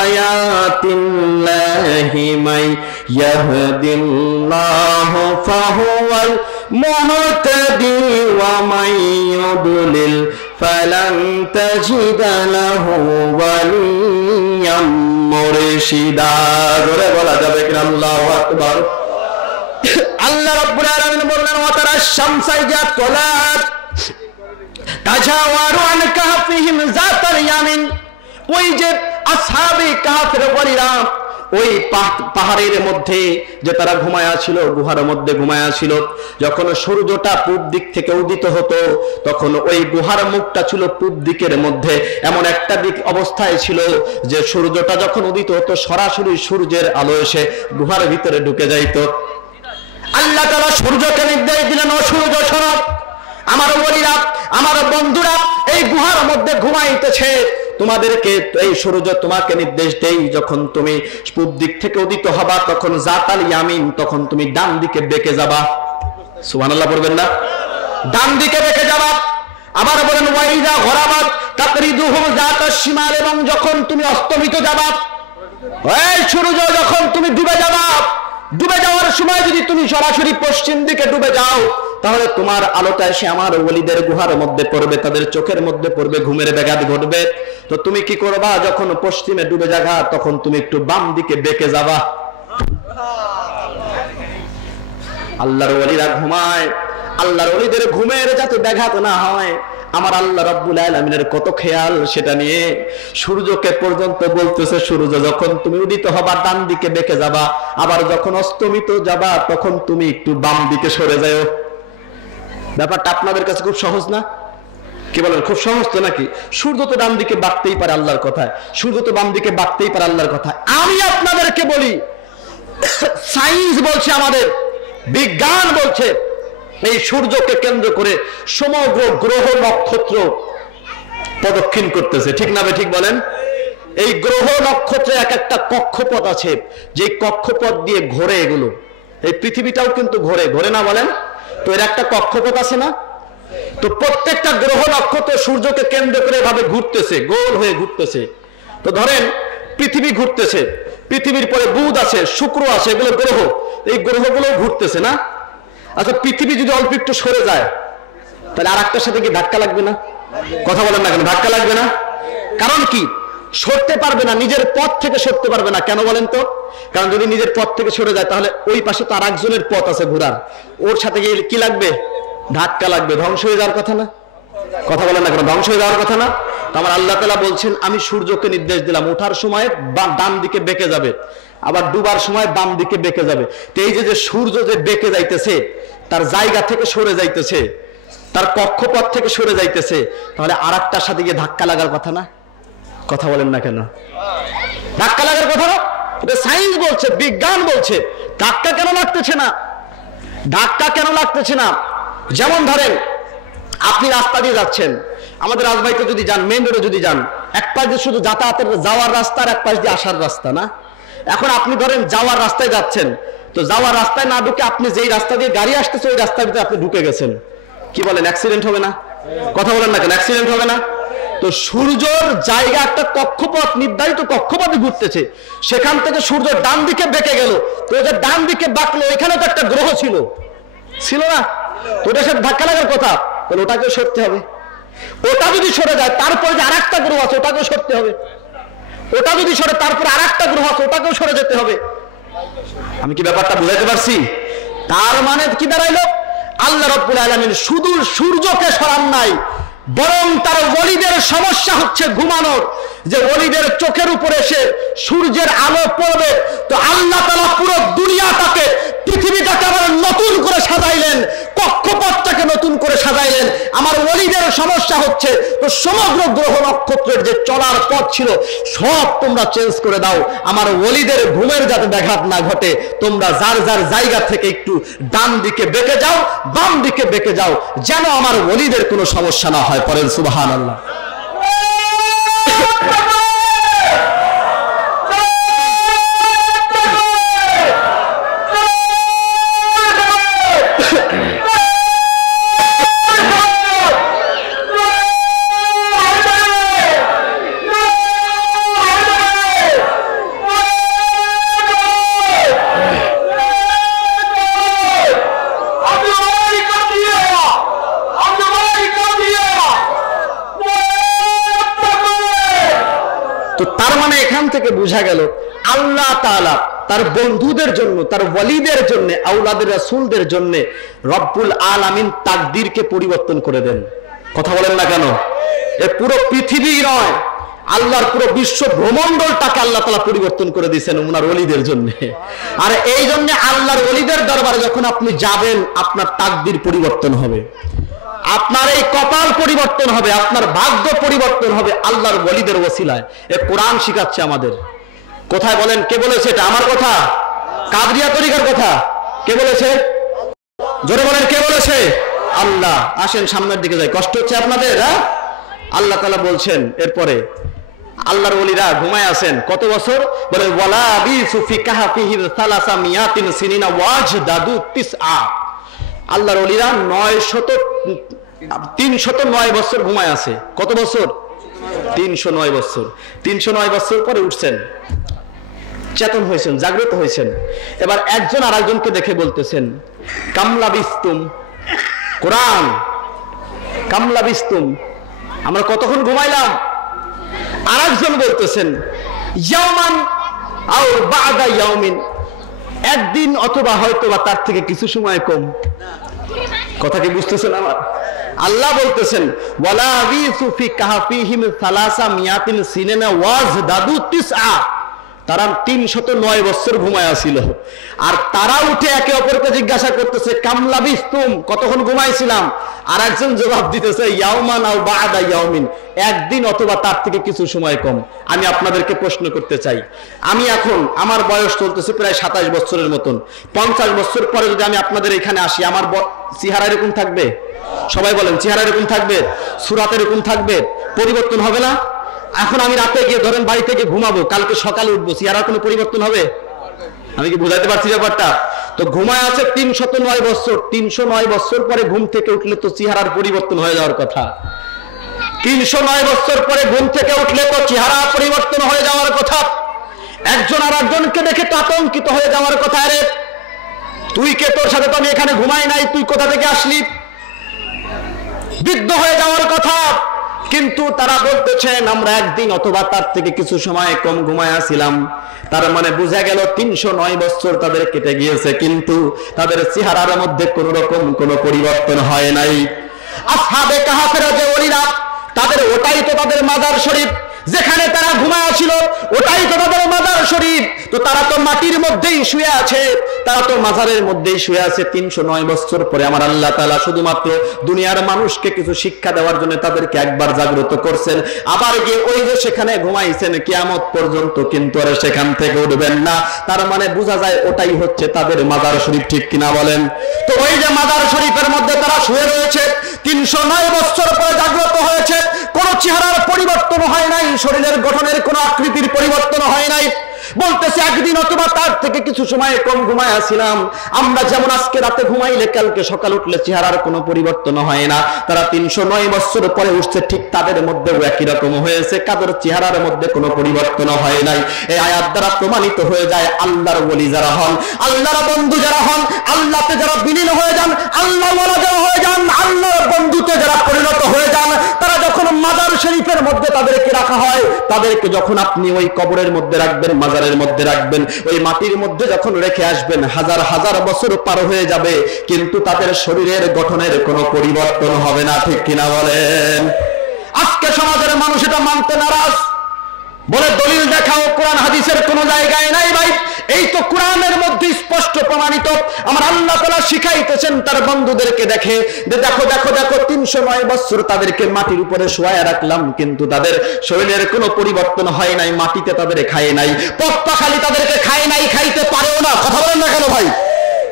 آيات الله من يهد الله فهو المهتدي ومن يضلل فلن تجد له وليا مرشدا। জোরে বলা যাবে কিনা আল্লাহু আকবার। আল্লাহ রাব্বুল আলামিন বললেন, ওয়া তারা শামসা ইযা তালাত তাজাওয়ারু আন কাহফিহিম যাতাল ইয়ামিন, ওই যে আসহাবে কাহফের ওলিরা ওই পাহাড়ের মধ্যে যে তারা ঘুমায়া ছিল, গুহার মধ্যে ঘুমায়া ছিল, যখন সূর্যটা পূব দিক থেকে উদিত হতো তখন ওই গুহার মুখটা ছিল পূব দিকের মধ্যে, এমন একটা দিক অবস্থায় ছিল যে সূর্যটা যখন উদিত হতো সরাসরি সূর্যের আলো এসে গুহার ভিতরে ঢুকে যাইত। আল্লাহ তাআলা সূর্যকে নির্দেশ দিলেন, ও সূর্য শোনো, আমার ওলিরা, আমার বন্ধুরা এই গুহার মধ্যে ঘুমাইতেছে, তোমাদেরকে এই সূর্য তোমাকে নির্দেশ দেই, যখন তুমি পূব দিক থেকে উদিত হবা তখন জাতাল ইয়ামিন, তখন তুমি ডান দিকে বেঁকে যাবা। সুবহানাল্লাহ পড়বেন না? ডান দিকে বেঁকে যাবা। আবার বলেন ওয়াইদা গরাবাত তাকরিদুহুম জাতাশ শিমাল, এবং যখন তুমি অস্তমিত যাবা, এই সূর্য যখন তুমি ডুবে যাবা, ডুবে যাওয়ার সময় যদি তুমি সরাসরি পশ্চিম দিকে ডুবে যাও তাহলে তোমার আলোটা এসে আমার ওলিদের গুহার মধ্যে পড়বে, তাদের চোখের মধ্যে পড়বে, ঘুমের ব্যাঘাত ঘটবে। তো তুমি কি করবা? যখন পশ্চিমে ডুবে যাবা তখন তুমি একটু বাম দিকে বেঁকে যাবা। আল্লাহর ওলিরা ঘুমায়, আল্লাহর ওলিদের ঘুমের যাতে ব্যাঘাত না হয় আমার আল্লাহ রাব্বুল আলামিনের কত খেয়াল সেটা নিয়ে সূর্যকে পর্যন্ত বলতেছে, সূর্য যখন তুমি উদিত হবা ডান দিকে বেঁকে যাবা, আবার যখন অস্তমিত যাবা তখন তুমি একটু বাম দিকে সরে যাও। ব্যাপারটা আপনাদের কাছে খুব সহজ না? কি বলেন, খুব সহজ তো নাকি? সূর্য তো ডান দিকে বাঁকতেই পারে আল্লাহর কথায়, সূর্য তো বাম দিকে বাঁকতেই পারে আল্লাহর কথায়। আমি আপনাদেরকে বলি, সায়েন্স বলছে, আমাদের বিজ্ঞান বলছে, এই সূর্যকে কেন্দ্র করে সমগ্র গ্রহ নক্ষত্র প্রদক্ষিণ করতেছে, ঠিক না? ঠিক বলেন, এই গ্রহ নক্ষত্রে এক একটা কক্ষপথ আছে, যে কক্ষপথ দিয়ে ঘোরে এগুলো। এই পৃথিবীটাও কিন্তু ঘোরে, ঘোরে না বলেন? তো এর একটা কক্ষপথ আছে না? তো প্রত্যেকটা গ্রহ নক্ষত্র সূর্যকে কেন্দ্র করে এভাবে ঘুরতেছে, গোল হয়ে ঘুরতেছে। তো ধরেন পৃথিবী ঘুরতেছে, পৃথিবীর পরে বুধ আছে, শুক্র আছে, এগুলো গ্রহ, এই গ্রহগুলো ঘুরতেছে না? আচ্ছা, পৃথিবী যদি অল্প একটু সরে যায় তাহলে আর একটার সাথে কি ধাক্কা লাগবে না? কথা বলেন না কেন? ধাক্কা লাগবে না? কারণ কি? সরতে পারবে না, নিজের পথ থেকে সরতে পারবে না। কেন বলেন তো? কারণ যদি নিজের পথ থেকে সরে যায় তাহলে ওই পাশে তো আর একজনের পথ আছে ঘোরার, ওর সাথে গিয়ে কি লাগবে? ধাক্কা লাগবে, ধ্বংস হয়ে যাওয়ার কথা না? কথা বলেন না কেন? ধ্বংস হয়ে যাওয়ার কথা না? তো আমার আল্লাহ তাআলা বলছেন, আমি সূর্যকে নির্দেশ দিলাম ওঠার সময় ডান দিকে বেঁকে যাবে, আবার ডুবার সময় বাম দিকে বেঁকে যাবে। তো এই যে সূর্য যে বেঁকে যাইতেছে, তার জায়গা থেকে সরে যাইতেছে, তার কক্ষপথ থেকে সরে যাইতেছে, তাহলে আর একটার সাথে গিয়ে ধাক্কা লাগার কথা না? কথা বলেন না কেন? ধাক্কা লাগার কথা না? এটা সায়েন্স বলছে, বিজ্ঞান বলছে। ধাক্কা কেন লাগতেছে না? ধাক্কা কেন লাগতেছে না? যেমন ধরেন আপনি রাস্তা দিয়ে যাচ্ছেন, আমাদের রাজবাড়িতে যদি যান, মেইন রোডে যদি যান, এক পাশ দিয়ে শুধু যাতায়াতের যাওয়ার রাস্তা আর এক পাশ দিয়ে আসার রাস্তা না? এখন আপনি ধরেন যাওয়ার রাস্তায় যাচ্ছেন, তো যাওয়ার রাস্তায় না ঢুকে আপনি যেই রাস্তা দিয়ে গাড়ি আসতেছে ওই রাস্তার ভিতরে আপনি ঢুকে গেছেন, কি বলেন? অ্যাক্সিডেন্ট হবে না? কথা বলেন না কেন? অ্যাক্সিডেন্ট হবে না? তো সূর্যর জায়গা একটা কক্ষপথ, নির্ধারিত কক্ষপথে ঘুরতেছে, সেখান থেকে সূর্য ডান দিকে বেঁকে গেল, তো ওই যে ডান দিকে বাঁকলো, এখানে তো একটা গ্রহ ছিল, ছিল না? তো ওটার সাথে ধাক্কা লাগার কথা, তাহলে ওটাকেও সরতে হবে। ওটা যদি সরে যায় তারপরে যে আর একটা গ্রহ আছে ওটাকেও সরতে হবে। ওটা যদি সরে তারপরে আর একটা গ্রহ আছে ওটাকেও সরে যেতে হবে। আমি কি ব্যাপারটা বুঝাইতে পারছি? তার মানে কি দাঁড়াইলো? আল্লাহ রাব্বুল আলামিন শুধু সূর্যকে সরান নাই, বরং তার ওলিদের সমস্যা হচ্ছে ঘুমানোর, যে ওলিদের চোখের উপরে এসে সূর্যের আলো পড়বে, তো আল্লাহ তাআলা পুরো দুনিয়াটাকে, পৃথিবীটাকে আবার নতুন করে সাজাইলেন, কক্ষপথটাকে নতুন করে সাজাইলেন। আমার ওলিদের সমস্যা হচ্ছে, তো সমগ্র গ্রহ নক্ষত্রের যে চলার পথ ছিল সব তোমরা চেঞ্জ করে দাও, আমার ওলিদের ঘুমের যাতে ব্যাঘাত না ঘটে। তোমরা যার যার জায়গা থেকে একটু ডান দিকে বেঁকে যাও, বাম দিকে বেঁকে যাও, যেন আমার ওলিদের কোনো সমস্যা না হয়। পড়েন সুবহানাল্লাহ। তো তার মানে এখান থেকে বোঝা গেল আল্লাহ তাআলা তার বন্ধুদের জন্য, তার ওয়ালিদের জন্য, আওলাদের রাসূলদের জন্য রব্বুল আলামিন তাকদীরকে পরিবর্তন করে দেন। কথা বলেন না কেন? এ পুরো পৃথিবী নয়, আল্লাহর পুরো বিশ্ব ভ্রমণ্ডলটাকে আল্লাহ তাআলা পরিবর্তন করে দিয়েছেন ওনার ওলিদের জন্য। আর এই জন্য আল্লাহর ওলিদের দরবারে যখন আপনি যাবেন, আপনার তাকদীর পরিবর্তন হবে, আপনার এই কপাল পরিবর্তন হবে, আপনার ভাগ্য পরিবর্তন হবে আল্লাহর ওলিদের ওসিলায়। এ কোরআন শিখাচ্ছে আমাদের। কোথায় বলেন? কে বলেছে এটা? আমার কথা? কাদরিয়া তরিকার কথা? কে বলেছে? জোরে বলেন, কে বলেছে? আল্লাহ। আসেন সামনের দিকে যাই, কষ্ট হচ্ছে আপনাদের? হ্যাঁ, আল্লাহ তাআলা বলছেন এরপরে আল্লাহর ওলিরা ঘুমায় আছেন কত বছর? বলে ওয়ালা বিসু ফি কাহফিহি সালাসা মিয়াতিন সিনিনা ওয়াজদাদু তিসআ। আল্লাহর ওলিরা 309 বছর ঘুমায় আছে। কত বছর? 309 বছর। 309 বছর পরে উঠছেন, চেতন হয়েছেন, জাগ্রত হয়েছেন। এবার একজন আর একজনকে দেখে বলতেছেন কামলা বিস্তুম, কোরআন কামলা বিস্তুম, আমরা কতক্ষণ ঘুমাইলাম? আর একজন বলতেছেন ইয়াওমান আও বাদা ইয়াউমিন, একদিন অথবা হয়তো বা তার থেকে কিছু সময় কম। কথা কি বুঝতেছেন আমার? আল্লাহ বলতেছেন ওয়ালা বিসু ফি কাহফিহিম সালাসা মিয়াতিন সিনিনা ওয়াজদাদু তিসআ, তারা 309 বছর ঘুমায় আছিল। আর তারা উঠে একে অপরকে জিজ্ঞাসা করতেছে কামলা বিস্তুম, কতক্ষণ ঘুমাইছিলাম? আর একজন জবাব দিতেছে ইয়াউমান আও বাদা ইয়াউমিন, একদিন অথবা তার থেকে কিছু সময় কম। আমি আপনাদেরকে প্রশ্ন করতে চাই, আমি এখন, আমার বয়স চলতেছে প্রায় 27 বছরের মতন, 50 বছর পরে যদি আমি আপনাদের এখানে আসি, আমার চেহারা এরকম থাকবে? সবাই বলেন, চেহারা এরকম থাকবে? সূরাত এরকম থাকবে? পরিবর্তন হবে না? এখন আমি রাতে গিয়ে ধরেন বাড়ি থেকে ঘুমাবো, কালকে সকালে উঠবো, চেহারার কোনো পরিবর্তন হবে? আমি কি বুঝাতে পারছি ব্যাপারটা? তো ঘুমায় আছে 309 বছর, 309 বছর পরে ঘুম থেকে উঠলে তো চেহারার পরিবর্তন হয়ে যাওয়ার কথা। 309 বছর পরে ঘুম থেকে উঠলে তো চেহারা পরিবর্তন হয়ে যাওয়ার কথা। একজন আর একজনকে দেখে তো আতঙ্কিত হয়ে যাওয়ার কথা, আরে তুই কে, তোর সাথে তো আমি এখানে ঘুমাই নাই, তুই কোথা থেকে আসলি, বিদ্ধ হয়ে যাওয়ার কথা। কিন্তু তারা বলতেছেন আমরা একদিন অথবা তার থেকে কিছু সময় কম ঘুমায় ছিলাম। তার মানে বোঝা গেল 309 বছর তাদের কেটে গিয়েছে, কিন্তু তাদের চেহারার মধ্যে কোন রকম কোনো পরিবর্তন হয় নাই। আসহাবে কাহাফের যে ওলিরা, তাদের ওটাই তো তাদের মাজার শরীফ, যেখানে তারা ঘুমায় ছিল ওটাই তো তাদের মাজার শরীফ। তো তারা তো মাটির মধ্যেই শুয়ে আছে, তারা তো মাজারের মধ্যেই শুয়ে আছে 309 বছর পরে। আমার আল্লাহ তাআলা শুধুমাত্র দুনিয়ার মানুষকে কিছু শিক্ষা দেওয়ার জন্য তাদেরকে একবার জাগ্রত করছেন, আবার গিয়ে ওই যে সেখানে ঘুমাইছেন কিয়ামত পর্যন্ত কিন্তু আর সেখান থেকে উঠবেন না। তার মানে বোঝা যায় ওটাই হচ্ছে তাদের মাজার শরীফ, ঠিক কিনা বলেন? তো ওই যে মাজার শরীফের মধ্যে তারা শুয়ে রয়েছে, 309 বছর পরে জাগ্রত হয়েছে, কোন চেহারার পরিবর্তন হয় নাই, শরীরের গঠনের কোন আকৃতির পরিবর্তন হয় নাই। বলতেছে একদিন অথবা তার থেকে কিছু সময় কম ঘুমায় ছিলাম। আমরা যেমন আজকে রাতে ঘুমাইলে কালকে সকাল উঠলে চেহারার কোনো পরিবর্তন হয় না, তারা 309 বছর পরে উঠছে, ঠিক তাদের মধ্যেও একই রকম হয়েছে, কাদের চেহারার মধ্যে কোনো পরিবর্তন হয় নাই। এই আয়াত দ্বারা প্রমাণিত হয়ে যায় আল্লাহর ওলি যারা হন, আল্লাহর বন্ধু যারা হন, আল্লাহতে যারা বিলীন হয়ে যান, আল্লাহ ওয়ালা যারা হয়ে যান, আল্লাহর বন্ধুতে যারা পরিণত হয়ে যান, তারা যখন মাজার শরীফের মধ্যে তাদেরকে রাখা হয়, তাদেরকে যখন আপনি ওই কবরের মধ্যে রাখবেন, মাজারের মধ্যে রাখবেন, ওই মাটির মধ্যে যখন রেখে আসবেন, হাজার হাজার বছর পার হয়ে যাবে, কিন্তু তাদের শরীরের গঠনের কোনো পরিবর্তন হবে না, ঠিক কিনা বলেন? আজকে সমাজের মানুষ এটা মানতে নারাজ, বলে দলিল দেখাও, কোরআন হাদিসের কোন জায়গায় নাই। ভাই এই তো কোরআনের মধ্যে স্পষ্ট প্রমাণিত। আমার আল্লাহ তাআলা শিখাইতেছেন তার বন্ধুদেরকে, দেখে দেখো দেখো দেখো 309 বছর তাদেরকে মাটির উপরে শোয়ায় রাখলাম, কিন্তু তাদের শরীরের কোনো পরিবর্তন হয় নাই, মাটিতে তাদের খায় নাই, পপ্পাখালি তাদেরকে খায় নাই, খাইতে পারেও না। কথা বলেন না কেন ভাই?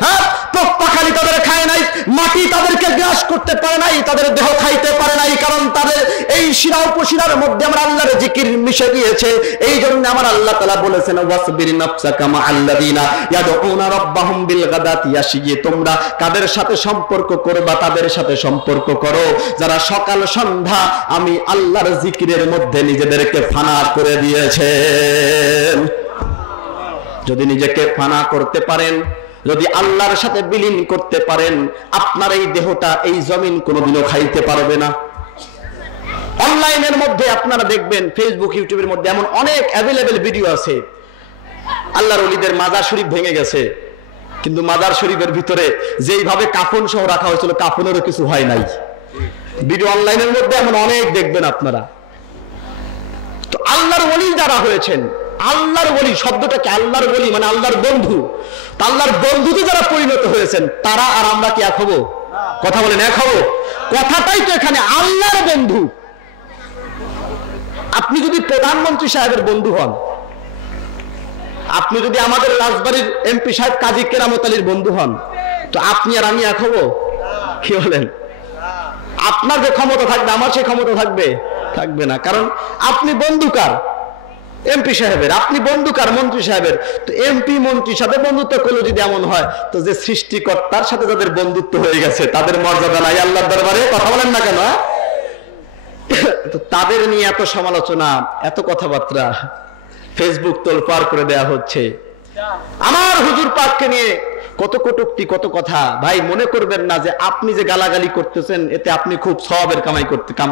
হ্যাঁ, পপ্পাখালি তাদের খায় নাই, মাটি তাদেরকে গ্রাস করতে পারে নাই, তাদের দেহ খাইতে পারে নাই, কারণ তাদের এই শিরা উপশিরার মধ্যে আমার আল্লাহর জিকির মিশে গিয়েছে। এই জন্য আমার আল্লাহ তাআলা বলেছেন ওয়াসবির নাফসাকা মা আল্লাযিনা ইয়াদউনা রাব্বাহুম বিল গাদাতি ইয়াশিয়্যি, তোমরা কাদের সাথে সম্পর্ক করবা, তাদের সাথে সম্পর্ক করো যারা সকাল সন্ধ্যা আমি আল্লাহর জিকিরের মধ্যে নিজেদেরকে ফানা করে দিয়েছেন। যদি নিজেকে ফানা করতে পারেন, যদি আল্লাহর সাথে বিলীন করতে পারেন, আপনার এই দেহটা এই জমিন কোনোদিনও খাইতে পারবে না। অনলাইনের মধ্যে আপনারা দেখবেন, ফেসবুক ইউটিউবের মধ্যে এমন অনেক অ্যাভেলেবেল ভিডিও আছে, আল্লাহর ওলিদের মাজার শরীফ ভেঙে গেছে, কিন্তু মাজার শরীফের ভিতরে যেইভাবে কাফন সহ রাখা হয়েছিল কাফনেরও কিছু হয় নাই। ভিডিও অনলাইনের মধ্যে এমন অনেক দেখবেন আপনারা। তো আল্লাহর ওলি যারা হয়েছেন, আল্লাহর ওলি শব্দটাকে আল্লাহর ওলি মানে আল্লাহর বন্ধু, আল্লাহর বন্ধুতে যারা পরিণত হয়েছেন তারা আর আমরা কি এক হব? কথা বলেন, এক হব? কথাটাই তো এখানে আল্লাহর বন্ধু। আপনি যদি প্রধানমন্ত্রী সাহেবের বন্ধু হন, আপনি যদি আমাদের রাজবাড়ির এমপি সাহেব কাজী কেরামত আলীর বন্ধু হন, তো আপনি আর আমি এক হব? কি বলেন? আপনার যে ক্ষমতা থাকবে আমার সেই ক্ষমতা থাকবে? থাকবে না। কারণ আপনি বন্ধুকার এমপি সাহেবের, আপনি বন্ধুকার মন্ত্রী সাহেবের। তো এমপি মন্ত্রীর সাথে বন্ধুত্ব করলে যদি এমন হয়, তো যে সৃষ্টিকর্তার সাথে যাদের বন্ধুত্ব হয়ে গেছে তাদের মর্যাদা নাই আল্লাহর দরবারে? কথা বলেন না কেন? তো তাদের নিয়ে এত সমালোচনা, এত কথাবার্তা, ফেসবুক তোলপাড় করে দেয়া হচ্ছে। আমার হুজুর পাককে নিয়ে কত কটূক্তি, কত কথা। ভাই মনে করবেন না যে আপনি যে গালাগালি করতেছেন এতে আপনি খুব সওয়াবের কাম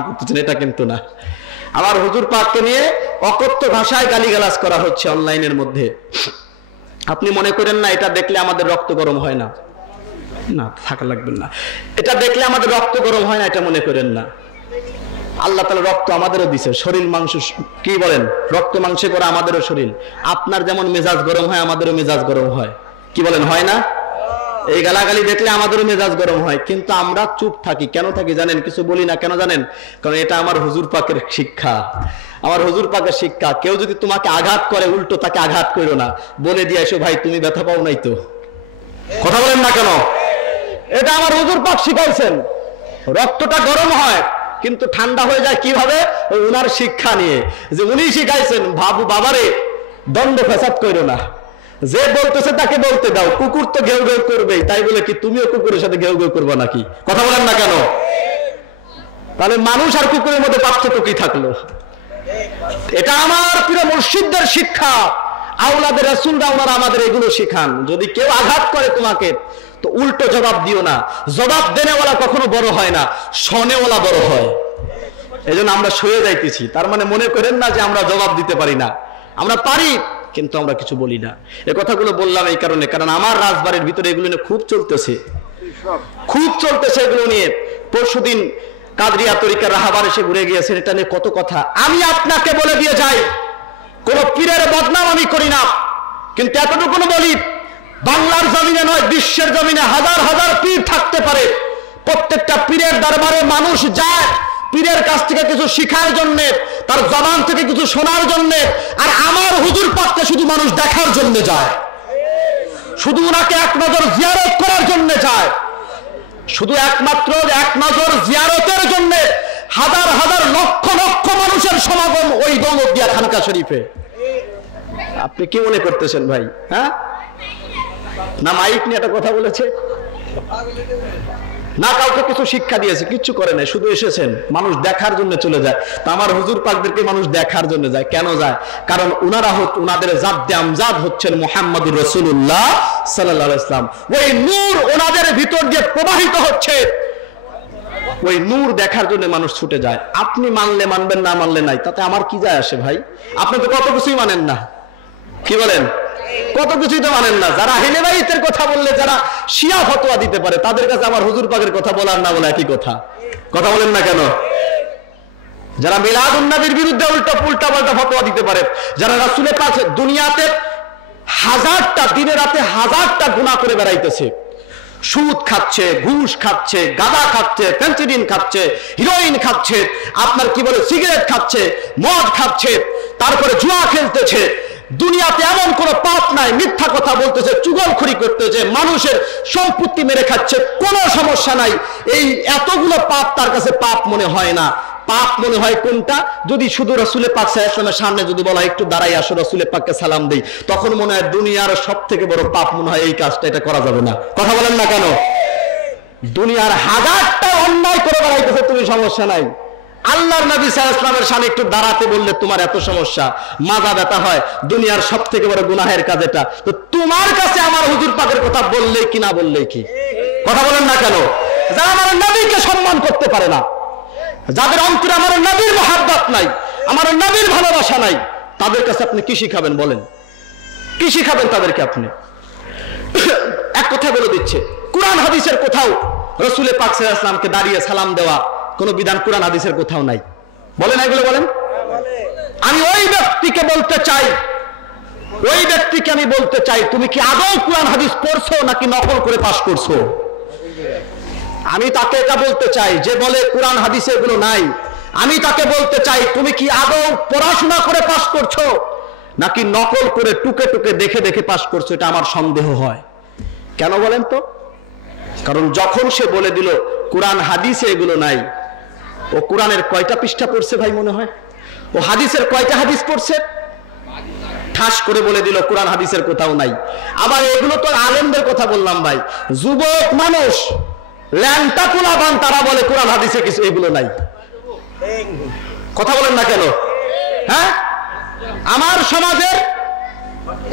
করতেছেন, এটা কিন্তু না। আমার হুজুর পাককে নিয়ে অকথ্য ভাষায় গালিগালাজ করা হচ্ছে অনলাইনের মধ্যে। আপনি মনে করেন না এটা দেখলে আমাদের রক্ত গরম হয় না? না, থাকা লাগবেন না। এটা দেখলে আমাদের রক্ত গরম হয় না এটা মনে করেন না। আল্লাহ তাআলা রক্ত আমাদেরও দিছে, শরীর মাংস, কি বলেন, রক্ত মাংসে করা আমাদেরও শরীর। আপনার যেমন মেজাজ গরম হয় আমাদেরও মেজাজ গরম হয়, কি বলেন, হয় না? এই গালাগালি দেখলে আমাদেরও মেজাজ গরম হয়, কিন্তু আমরা চুপ থাকি। কেন থাকি জানেন? কিছু বলি না কেন জানেন? কারণ এটা আমার হুজুর পাকের শিক্ষা, আমার হুজুর পাকের শিক্ষা। কেউ যদি তোমাকে আঘাত করে উল্টো তাকে আঘাত করো না, বলে দিয়ে এসো ভাই তুমি ব্যথা পাও নাই তো। কথা বলেন না কেন? এটা আমার হুজুর পাক শিখাইছেন। রক্তটা গরম হয়, কিন্তু ঠান্ডা হয়ে যায় কিভাবে? উনার শিক্ষা নিয়ে, যে উনি শিখাইছেন বাবারে দণ্ড ফেসাদ করো না, যে বলতেছে তাকে বলতে দাও, কুকুর তো ঘেউ ঘেউ করবেই, তাই বলে কি তুমিও কুকুরের সাথে ঘেউ ঘেউ করবে নাকি? কথা বলেন না কেন? তাহলে মানুষ আর কুকুরের মধ্যে পার্থক্য কি থাকলো? এটা আমার প্রিয় মুর্শিদদের শিক্ষা, আওলাদের রাসূলরা ওনারা আমাদের এগুলো শিখান। যদি কেউ আঘাত করে তোমাকে তো উল্টো জবাব দিও না। জবাব দেনেওয়ালা কখনো বড় হয় না, শোনেওয়ালা বড় হয়। এই জন্য আমরা সয়ে যাইতেছি। তার মানে মনে করেন না যে আমরা জবাব দিতে পারি না, আমরা পারি, কিন্তু আমরা কিছু বলি না। এই কথাগুলো বললাম এই কারণে, কারণ আমার রাজবাড়ির ভিতরে এগুলো নিয়ে খুব চলতেছে এগুলো নিয়ে। পরশুদিন কাদরিয়া তরিকার রাহাবার এসে ঘুরে গিয়েছেন, এটা নিয়ে কত কথা। আমি আপনাকে বলে দিয়ে যাই, কোন পীরের বদনাম আমি করি না, কিন্তু এতটুকু বলি, বাংলার জমিনে নয় বিশ্বের জমিনে হাজার হাজার পীর থাকতে পারে, প্রত্যেকটা পীরের দরবারে মানুষ যায় পীরের কাছ থেকে কিছু শিখার জন্য, তার জবান থেকে কিছু শোনার জন্য। আর আমার হুজুর পাককে শুধু মানুষ দেখার জন্য যায়, শুধু ওনাকে এক নজর জিয়ারত করার জন্য যায়, শুধু একমাত্র এক নজর জিয়ারতের জন্য হাজার হাজার লক্ষ লক্ষ মানুষের সমাগম ওই দৌলতদিয়া খানকা শরীফে। আপনি কি মনে করতেছেন ভাই? হ্যাঁ, না মাইক নিয়ে একটা কথা বলেছে, না কাউকে কিছু শিক্ষা দিয়েছে, কিচ্ছু করে নাই, শুধু এসেছেন মানুষ দেখার জন্য চলে যায়। তা আমার হুজুর পাকদেরকে মানুষ দেখার জন্য যায়, কেন যায়? কারণ উনারা উনাদের জাদ্দে আমজাদ হচ্ছেন মুহাম্মদুর রাসূলুল্লাহ সাল্লাল্লাহু আলাইহি ওয়াসাল্লাম। ওই নূর ওনাদের ভিতর দিয়ে প্রবাহিত হচ্ছে, ওই নূর দেখার জন্য মানুষ ছুটে যায়। আপনি মানলে মানবেন, না মানলে নাই, তাতে আমার কি যায় আসে ভাই? আপনি তো কত কিছুই মানেন না, কি বলেন? কত কিছুই তো মানেন না। যারা আহলে বাইতের কথা বললে, যারা শিয়া ফতোয়া দিতে পারে, তাদের কাছে আমার হুজুর পাকের কথা বলার না বলা একই কথা। কথা বলেন না কেন? যারা মিলাদুন নবীর বিরুদ্ধে উল্টা পাল্টা ফতোয়া দিতে পারে, যারা রাসূলের কাছে দুনিয়াতে হাজারটা দিনে রাতে হাজারটা গুনাহ করে বেড়াইতেছে, সুদ খাচ্ছে, ঘুষ খাচ্ছে, গাঁজা খাচ্ছে, ফেন্সিডিন খাচ্ছে, হিরোইন খাচ্ছে, আপনার কি বলে সিগারেট খাচ্ছে, মদ খাচ্ছে, তারপরে জুয়া খেলতেছে, দুনিয়াতে এমন কোন পাপ নাই, মিথ্যা কথা বলতেছে, চুগলখড়ি করতেছে, মানুষের সম্পত্তি মেরে খাচ্ছে, কোনো সমস্যা নাই। এই এতগুলো পাপ তার কাছে পাপ মনে হয় না। পাপ মনে হয় কোনটা? যদি শুধু রাসূলের পাক সাল্লাল্লাহু আলাইহি ওয়াসাল্লামের সামনে যদি বলা একটু দাঁড়াই আসো, রাসূলের পাককে সালাম দেই, তখন মনে হয় দুনিয়ার সব থেকে বড় পাপ মনে হয় এই কাজটা, এটা করা যাবে না। কথা বলেন না কেন? দুনিয়ার হাজারটা অন্যায় করে বেড়াইতেছে, তুমি সমস্যা নাই। আল্লাহর নবী সাল্লাল্লাহু আলাইহি ওয়াসাল্লামের সামনে একটু দাঁড়াতে বললে তোমার এত সমস্যা, মাজা ব্যথা হয়, দুনিয়ার সব থেকে বড় গুনাহের কাজ এটা। তো তোমার কাছে আমার হুজুর পাকের কথা বললেই কি না বললেই কি? কথা বলেন না কেন? যারা আমার নবীকে সম্মান করতে পারে না, যাদের অন্তরে আমার নবীর মহব্বত নাই, আমার নবীর ভালোবাসা নাই, তাদের কাছে আপনি কি শিখাবেন বলেন? কি শিখাবেন তাদেরকে আপনি? এক কথা বলে দিচ্ছে, কুরআন হাদিসের কোথাও রাসূলের পাক সাল্লাল্লাহু আলাইহি ওয়াসাল্লামকে দাঁড়িয়ে সালাম দেওয়া কোন বিধান কুরআন হাদিসের কোথাও নাই। বলেন এগুলো বলেন। আমি ওই ব্যক্তিকে বলতে চাই, তুমি কি আদৌ কুরআন হাদিস পড়ছো নাকি নকল করে পাস করছো? আমি তাকে এটা বলতে চাই যে বলে কুরআন হাদিসে এগুলো নাই। আমি তাকে বলতে চাই, তুমি কি আদৌ পড়াশোনা করে পাস করছো নাকি নকল করে টুকে টুকে দেখে দেখে পাস করছো? এটা আমার সন্দেহ হয়। কেন বলেন তো? কারণ যখন সে বলে দিল কুরআন হাদিসে এগুলো নাই, ও কুরআনের কয়টা পৃষ্ঠা পড়ছে ভাই মনে হয়? ও হাদিসের কয়টা হাদিস পড়ছে? ঠাস করে বলে দিল কুরআন হাদিসের কোথাও নাই। আবার এগুলো তো আলেমদের কথা বললাম ভাই, যুবক মানুষ ল্যাংটা পোলাপান তারা বলে কুরআন হাদিসে কিছু এগুলো নাই। কথা বলেন না কেন? হ্যাঁ, আমার সমাজের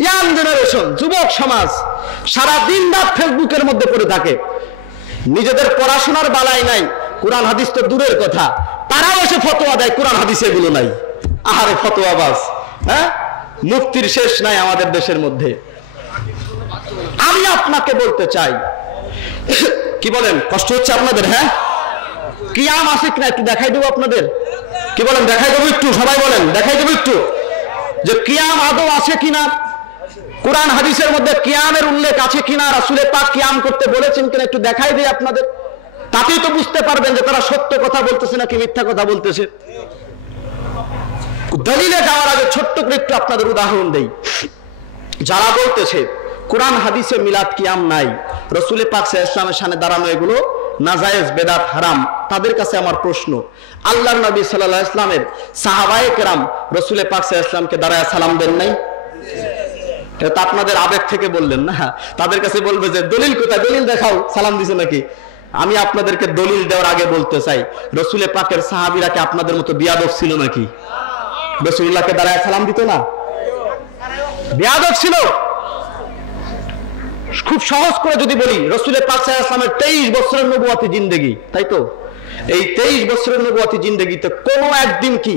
ইয়াং জেনারেশন, যুবক সমাজ সারা দিন রাত ফেসবুকের মধ্যে পড়ে থাকে, নিজেদের পড়াশোনার বালাই নাই, কুরআন হাদিস তো দূরের কথা, তারাও এসে ফতোয়া দেয় কুরআন হাদিসে এগুলো নাই। আহারে ফতোয়াবাজ! হ্যাঁ, মুক্তির শেষ নাই আমাদের দেশের মধ্যে। আমি আপনাকে বলতে চাই, কি বলেন, কষ্ট হচ্ছে আপনাদের? হ্যাঁ, কিয়াম আছে কিনা একটু দেখাই দেবো আপনাদের। কি বলেন, দেখাই দেবো একটু? সবাই বলেন দেখাই দেবো একটু, যে কিয়াম আদৌ আছে কিনা, কুরআন হাদিসের মধ্যে কিয়ামের উল্লেখ আছে কিনা, রাসূলের পাক কিয়াম করতে বলেছেন কিনা একটু দেখাই দিই আপনাদের। তাতেই তো বুঝতে পারবেন যে তারা সত্য কথা বলতেছে নাকি মিথ্যা কথা বলতেছে। দলিলে যাওয়ার আগে ছোট্ট করে একটু আপনাদের উদাহরণ দেই। যারা বলতেছে কুরআন হাদিসে মিলাদ কিয়াম নাই, রাসূলের পাক সাল্লাল্লাহু আলাইহি ওয়াসাল্লামের সামনে দাঁড়ানো এগুলো নাজায়েজ, বেদাত, হারাম, তাদের কাছে আমার প্রশ্ন, আল্লাহর নবী সাল্লাল্লাহু আলাইহি ওয়াসাল্লামের সাহাবায়ে কেরাম রাসূল পাক সাল্লাল্লাহু আলাইহি ওয়াসাল্লামকে দাঁড়ায় সালাম দেন নাই? এটা তো আপনাদের আবেগ থেকে বললেন না। তাদের কাছে বলবে যে দলিল কোথায়, দলিল দেখাও সালাম দিছে নাকি। আমি আপনাদেরকে দলিল দেওয়ার আগে বলতে চাই, রাসূল পাকের সাহাবীরা কি আপনাদের মতো বিয়াদব ছিল নাকি? রাসূলুল্লাহকে দাঁড়ায় সালাম দিত না? বিয়াদব ছিল। খুব সহজ করে যদি বলি, রাসূল পাক সাল্লাল্লাহু আলাইহি ওয়াসাল্লামের 23 বছরের নবুয়তি জিন্দেগি, তাই তো? এই 23 বছরের নবুয়তি জিন্দেগিতে কোনো একদিন কি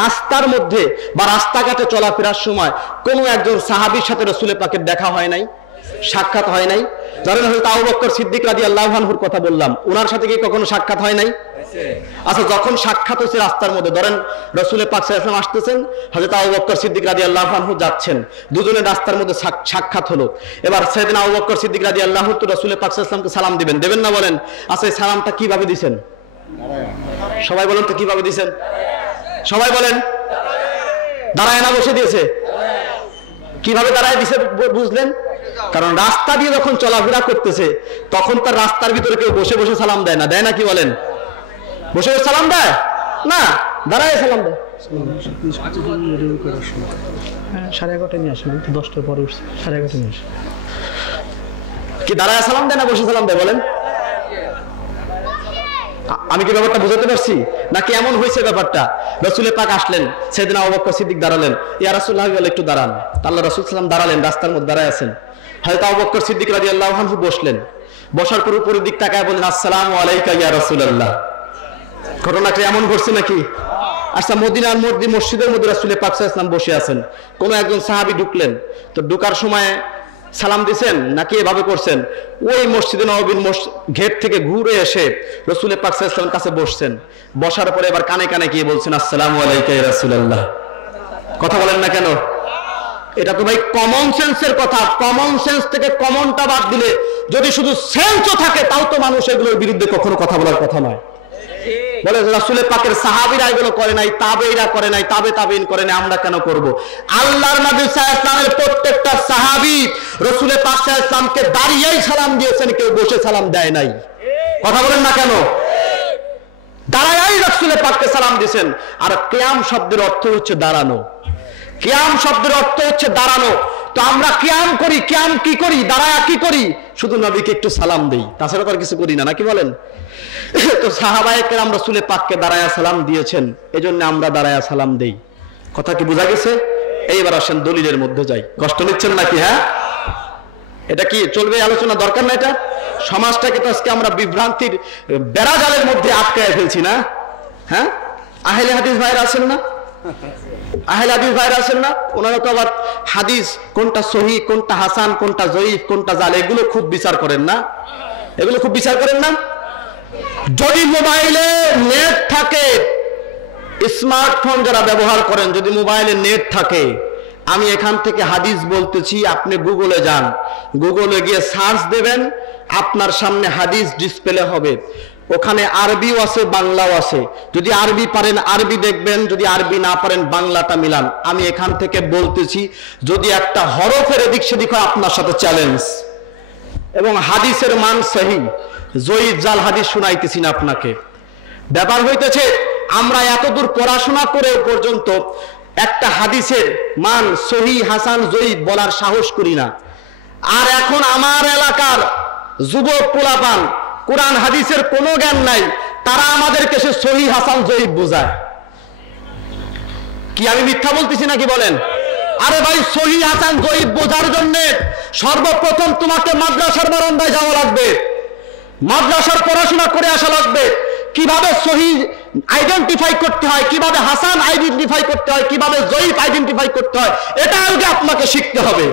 রাস্তার মধ্যে বা রাস্তাঘাটে চলাফেরার সময় কোনো একজন সাহাবীর সাথে রাসূল পাকের দেখা হয় নাই, সাক্ষাৎ হয় নাই? ধরেন হযরত আবু বকর সিদ্দিক রাদিয়াল্লাহু আনহুর কথা বললাম, ওনার সাথে কি কখনো সাক্ষাৎ হয় নাই? আচ্ছা, যখন সাক্ষাৎ হচ্ছে রাস্তার মধ্যে, ধরেন রাসূল পাক সাল্লাল্লাহু আলাইহি ওয়াসাল্লাম আসতেছেন, হযরত আবু বকর সিদ্দিক রাদিয়াল্লাহু আনহু যাচ্ছেন, দুজনের রাস্তার মধ্যে সাক্ষাৎ হলো। এবার সাইয়েদনা আবু বকর সিদ্দিক রাদিয়াল্লাহু আনহু তো রাসূল পাক সাল্লাল্লাহু আলাইহি ওয়াসাল্লামকে সালাম দিবেন, দেবেন না বলেন? আচ্ছা, এই সালামটা কিভাবে দিবেন? সবাই বলেন তো কিভাবে দিবেন? সবাই বলেন। দাঁড়ায় না বসে দিয়েছে? কিভাবে দাঁড়ায় দিয়েছে বুঝলেন? কারণ রাস্তা দিয়ে যখন চলাফেরা করতেছে তখন তার রাস্তার ভিতরে কেউ বসে বসে সালাম দেয় না, দেয় না? কি বলেন? বসে বসে সালাম দেয় না, দাঁড়ায় সালাম দেয়। 11:30 নিয়ে আসেন, 10টার পরে উঠছে, 11:30 নিয়ে আসেন। কি দাঁড়ায় সালাম দেয় না বসে সালাম দেয় বলেন? আমি কি ব্যাপারটা বুঝাতে পারছি নাকি এমন হয়েছে ব্যাপারটা? রাসূল পাক আসলেন, সাইয়েদনা আবু বকর সিদ্দিক দাঁড়ালেন, ইয়া রাসূলুল্লাহ বলে একটু দাঁড়ান। আল্লাহ রাসূল সাল্লাল্লাহু আলাইহি ওয়াসাল্লাম দাঁড়ালেন, রাস্তার মধ্যে দাঁড়ায় আছেন। হযরত আবু বকর সিদ্দিক রাদিয়াল্লাহু আনহু বসলেন, বসার পর উপরের দিক তাকায় বলেন, আসসালামু আলাইকা ইয়া রাসূলুল্লাহ। ঘটনাটা এমন ঘটছে নাকি? আচ্ছা, মদিনার মসজিদের মধ্যে রাসূল পাক সাল্লাল্লাহু আলাইহি ওয়াসাল্লাম বসে আছেন, কোন একজন সাহাবী ঢুকলেন, তো ঢোকার সময় সালাম দিছেন নাকি এভাবে করছেন? ওই মসজিদে নববীর গেট থেকে ঘুরে এসে রাসূল পাক সাল্লাল্লাহু আলাইহি ওয়াসাল্লামের কাছে বসছেন, বসার পরে এবার কানে কানে গিয়ে বলছেন, আসসালামু আলাইকা ইয়া রাসূলুল্লাহ। কথা বলেন না কেন? এটা তো ভাই কমন সেন্সের কথা। কমন সেন্স থেকে কমনটা বাদ দিলে যদি শুধু সেন্সও থাকে তাও তো মানুষ এগুলোর বিরুদ্ধে কখনো কথা বলার কথা নয়। বলে রাসূল পাকের সাহাবীরা এগুলো করে নাই, তাবেঈরা করে নাই, তাবেঈন করে নাই, আমরা কেন করব? আল্লাহর নবী সাল্লাল্লাহু আলাইহি ওয়াসাল্লামের প্রত্যেকটা সাহাবী রাসূল পাক সাল্লাল্লাহু আলাইহি ওয়াসাল্লামকে দাঁড়িয়েই সালাম দিয়েছেন, কেউ বসে সালাম দেয় নাই। কথা বলেন না কেন? দাঁড়ায়ই রাসূল পাককে সালাম দিয়েছেন। আর কিয়াম শব্দের অর্থ হচ্ছে দাঁড়ানো। কিয়াম শব্দের অর্থ হচ্ছে দাঁড়ানো। তো আমরা কিয়াম করি, কিয়াম কি করি? দাঁড়ায় কি করি? শুধু নবীকে একটু সালাম দেই, তাছাড়া তো আর কিছু করি না, নাকি বলেন? তো সাহাবায়ে কেরাম রাসূল পাককে দাঁড়ায়া সালাম দিয়েছেন, এজন্য আমরা দাঁড়ায়া সালাম দেই। কথা কি বোঝা গেছে? এইবার আসেন দলিলের মধ্যে যাই। কষ্ট নিচ্ছেন নাকি? হ্যাঁ, এটা কি চলবে? আলোচনা দরকার না? এটা সমাজটাকে তো আজকে আমরা বিভ্রান্তির বেড়াজালের মধ্যে আটকায় ফেলছি না? হ্যাঁ, আহলে হাদিস ভাইরা আছেন না? আহলে হাদিস ভাইরা আছেন না? ওনারা তো আবার হাদিস কোনটা সহিহ, কোনটা হাসান, কোনটা জয়ীফ, কোনটা জাল, এগুলো খুব বিচার করেন না? এগুলো খুব বিচার করেন না? যদি মোবাইলে নেট থাকে, স্মার্টফোন যারা ব্যবহার করেন, যদি মোবাইলে নেট থাকে, আমি এখান থেকে হাদিস বলতেছি, আপনি গুগলে যান, গুগলে গিয়ে সার্চ দেবেন, আপনার সামনে হাদিস ডিসপ্লে হবে। ওখানে আরবিও আছে, বাংলাও আছে। যদি আরবি পারেন আরবি দেখবেন, যদি আরবি না পারেন বাংলাটা মিলান। আমি এখান থেকে বলতেছি, যদি একটা হরফের এদিক সেদিক হয়, আপনার সাথে চ্যালেঞ্জ। এবং হাদিসের মান সহিহ, জয়ীফ জাল হাদিস শুনাইতেছি না আপনাকে। ব্যাপার হইতেছে, আমরা এতদূর পড়াশোনা করে পর্যন্ত একটা হাদিসের মান সহিহ, হাসান, জয়ীফ বলার সাহস করি না। আর এখন আমার এলাকার যুবক পোলাপান কোরআন হাদিসের কোনো জ্ঞান নাই, তারা আমাদেরকে সে সহিহ, হাসান, জয়ীফ বোঝায়। কি আমি মিথ্যা বলতেছি নাকি বলেন? আরে ভাই, সহিহ, হাসান, জয়ীফ বোঝার জন্য সর্বপ্রথম তোমাকে মাদ্রাসার বারান্দায় যাওয়া লাগবে, মাদ্রাসার পড়াশোনা করে আসা লাগবে। কিভাবে সহিহ আইডেন্টিফাই করতে হয়, কিভাবে হাসান আইডেন্টিফাই করতে হয়, কিভাবে জয়ীফ আইডেন্টিফাই করতে হয়, এটা আগে আপনাকে শিখতে হবে।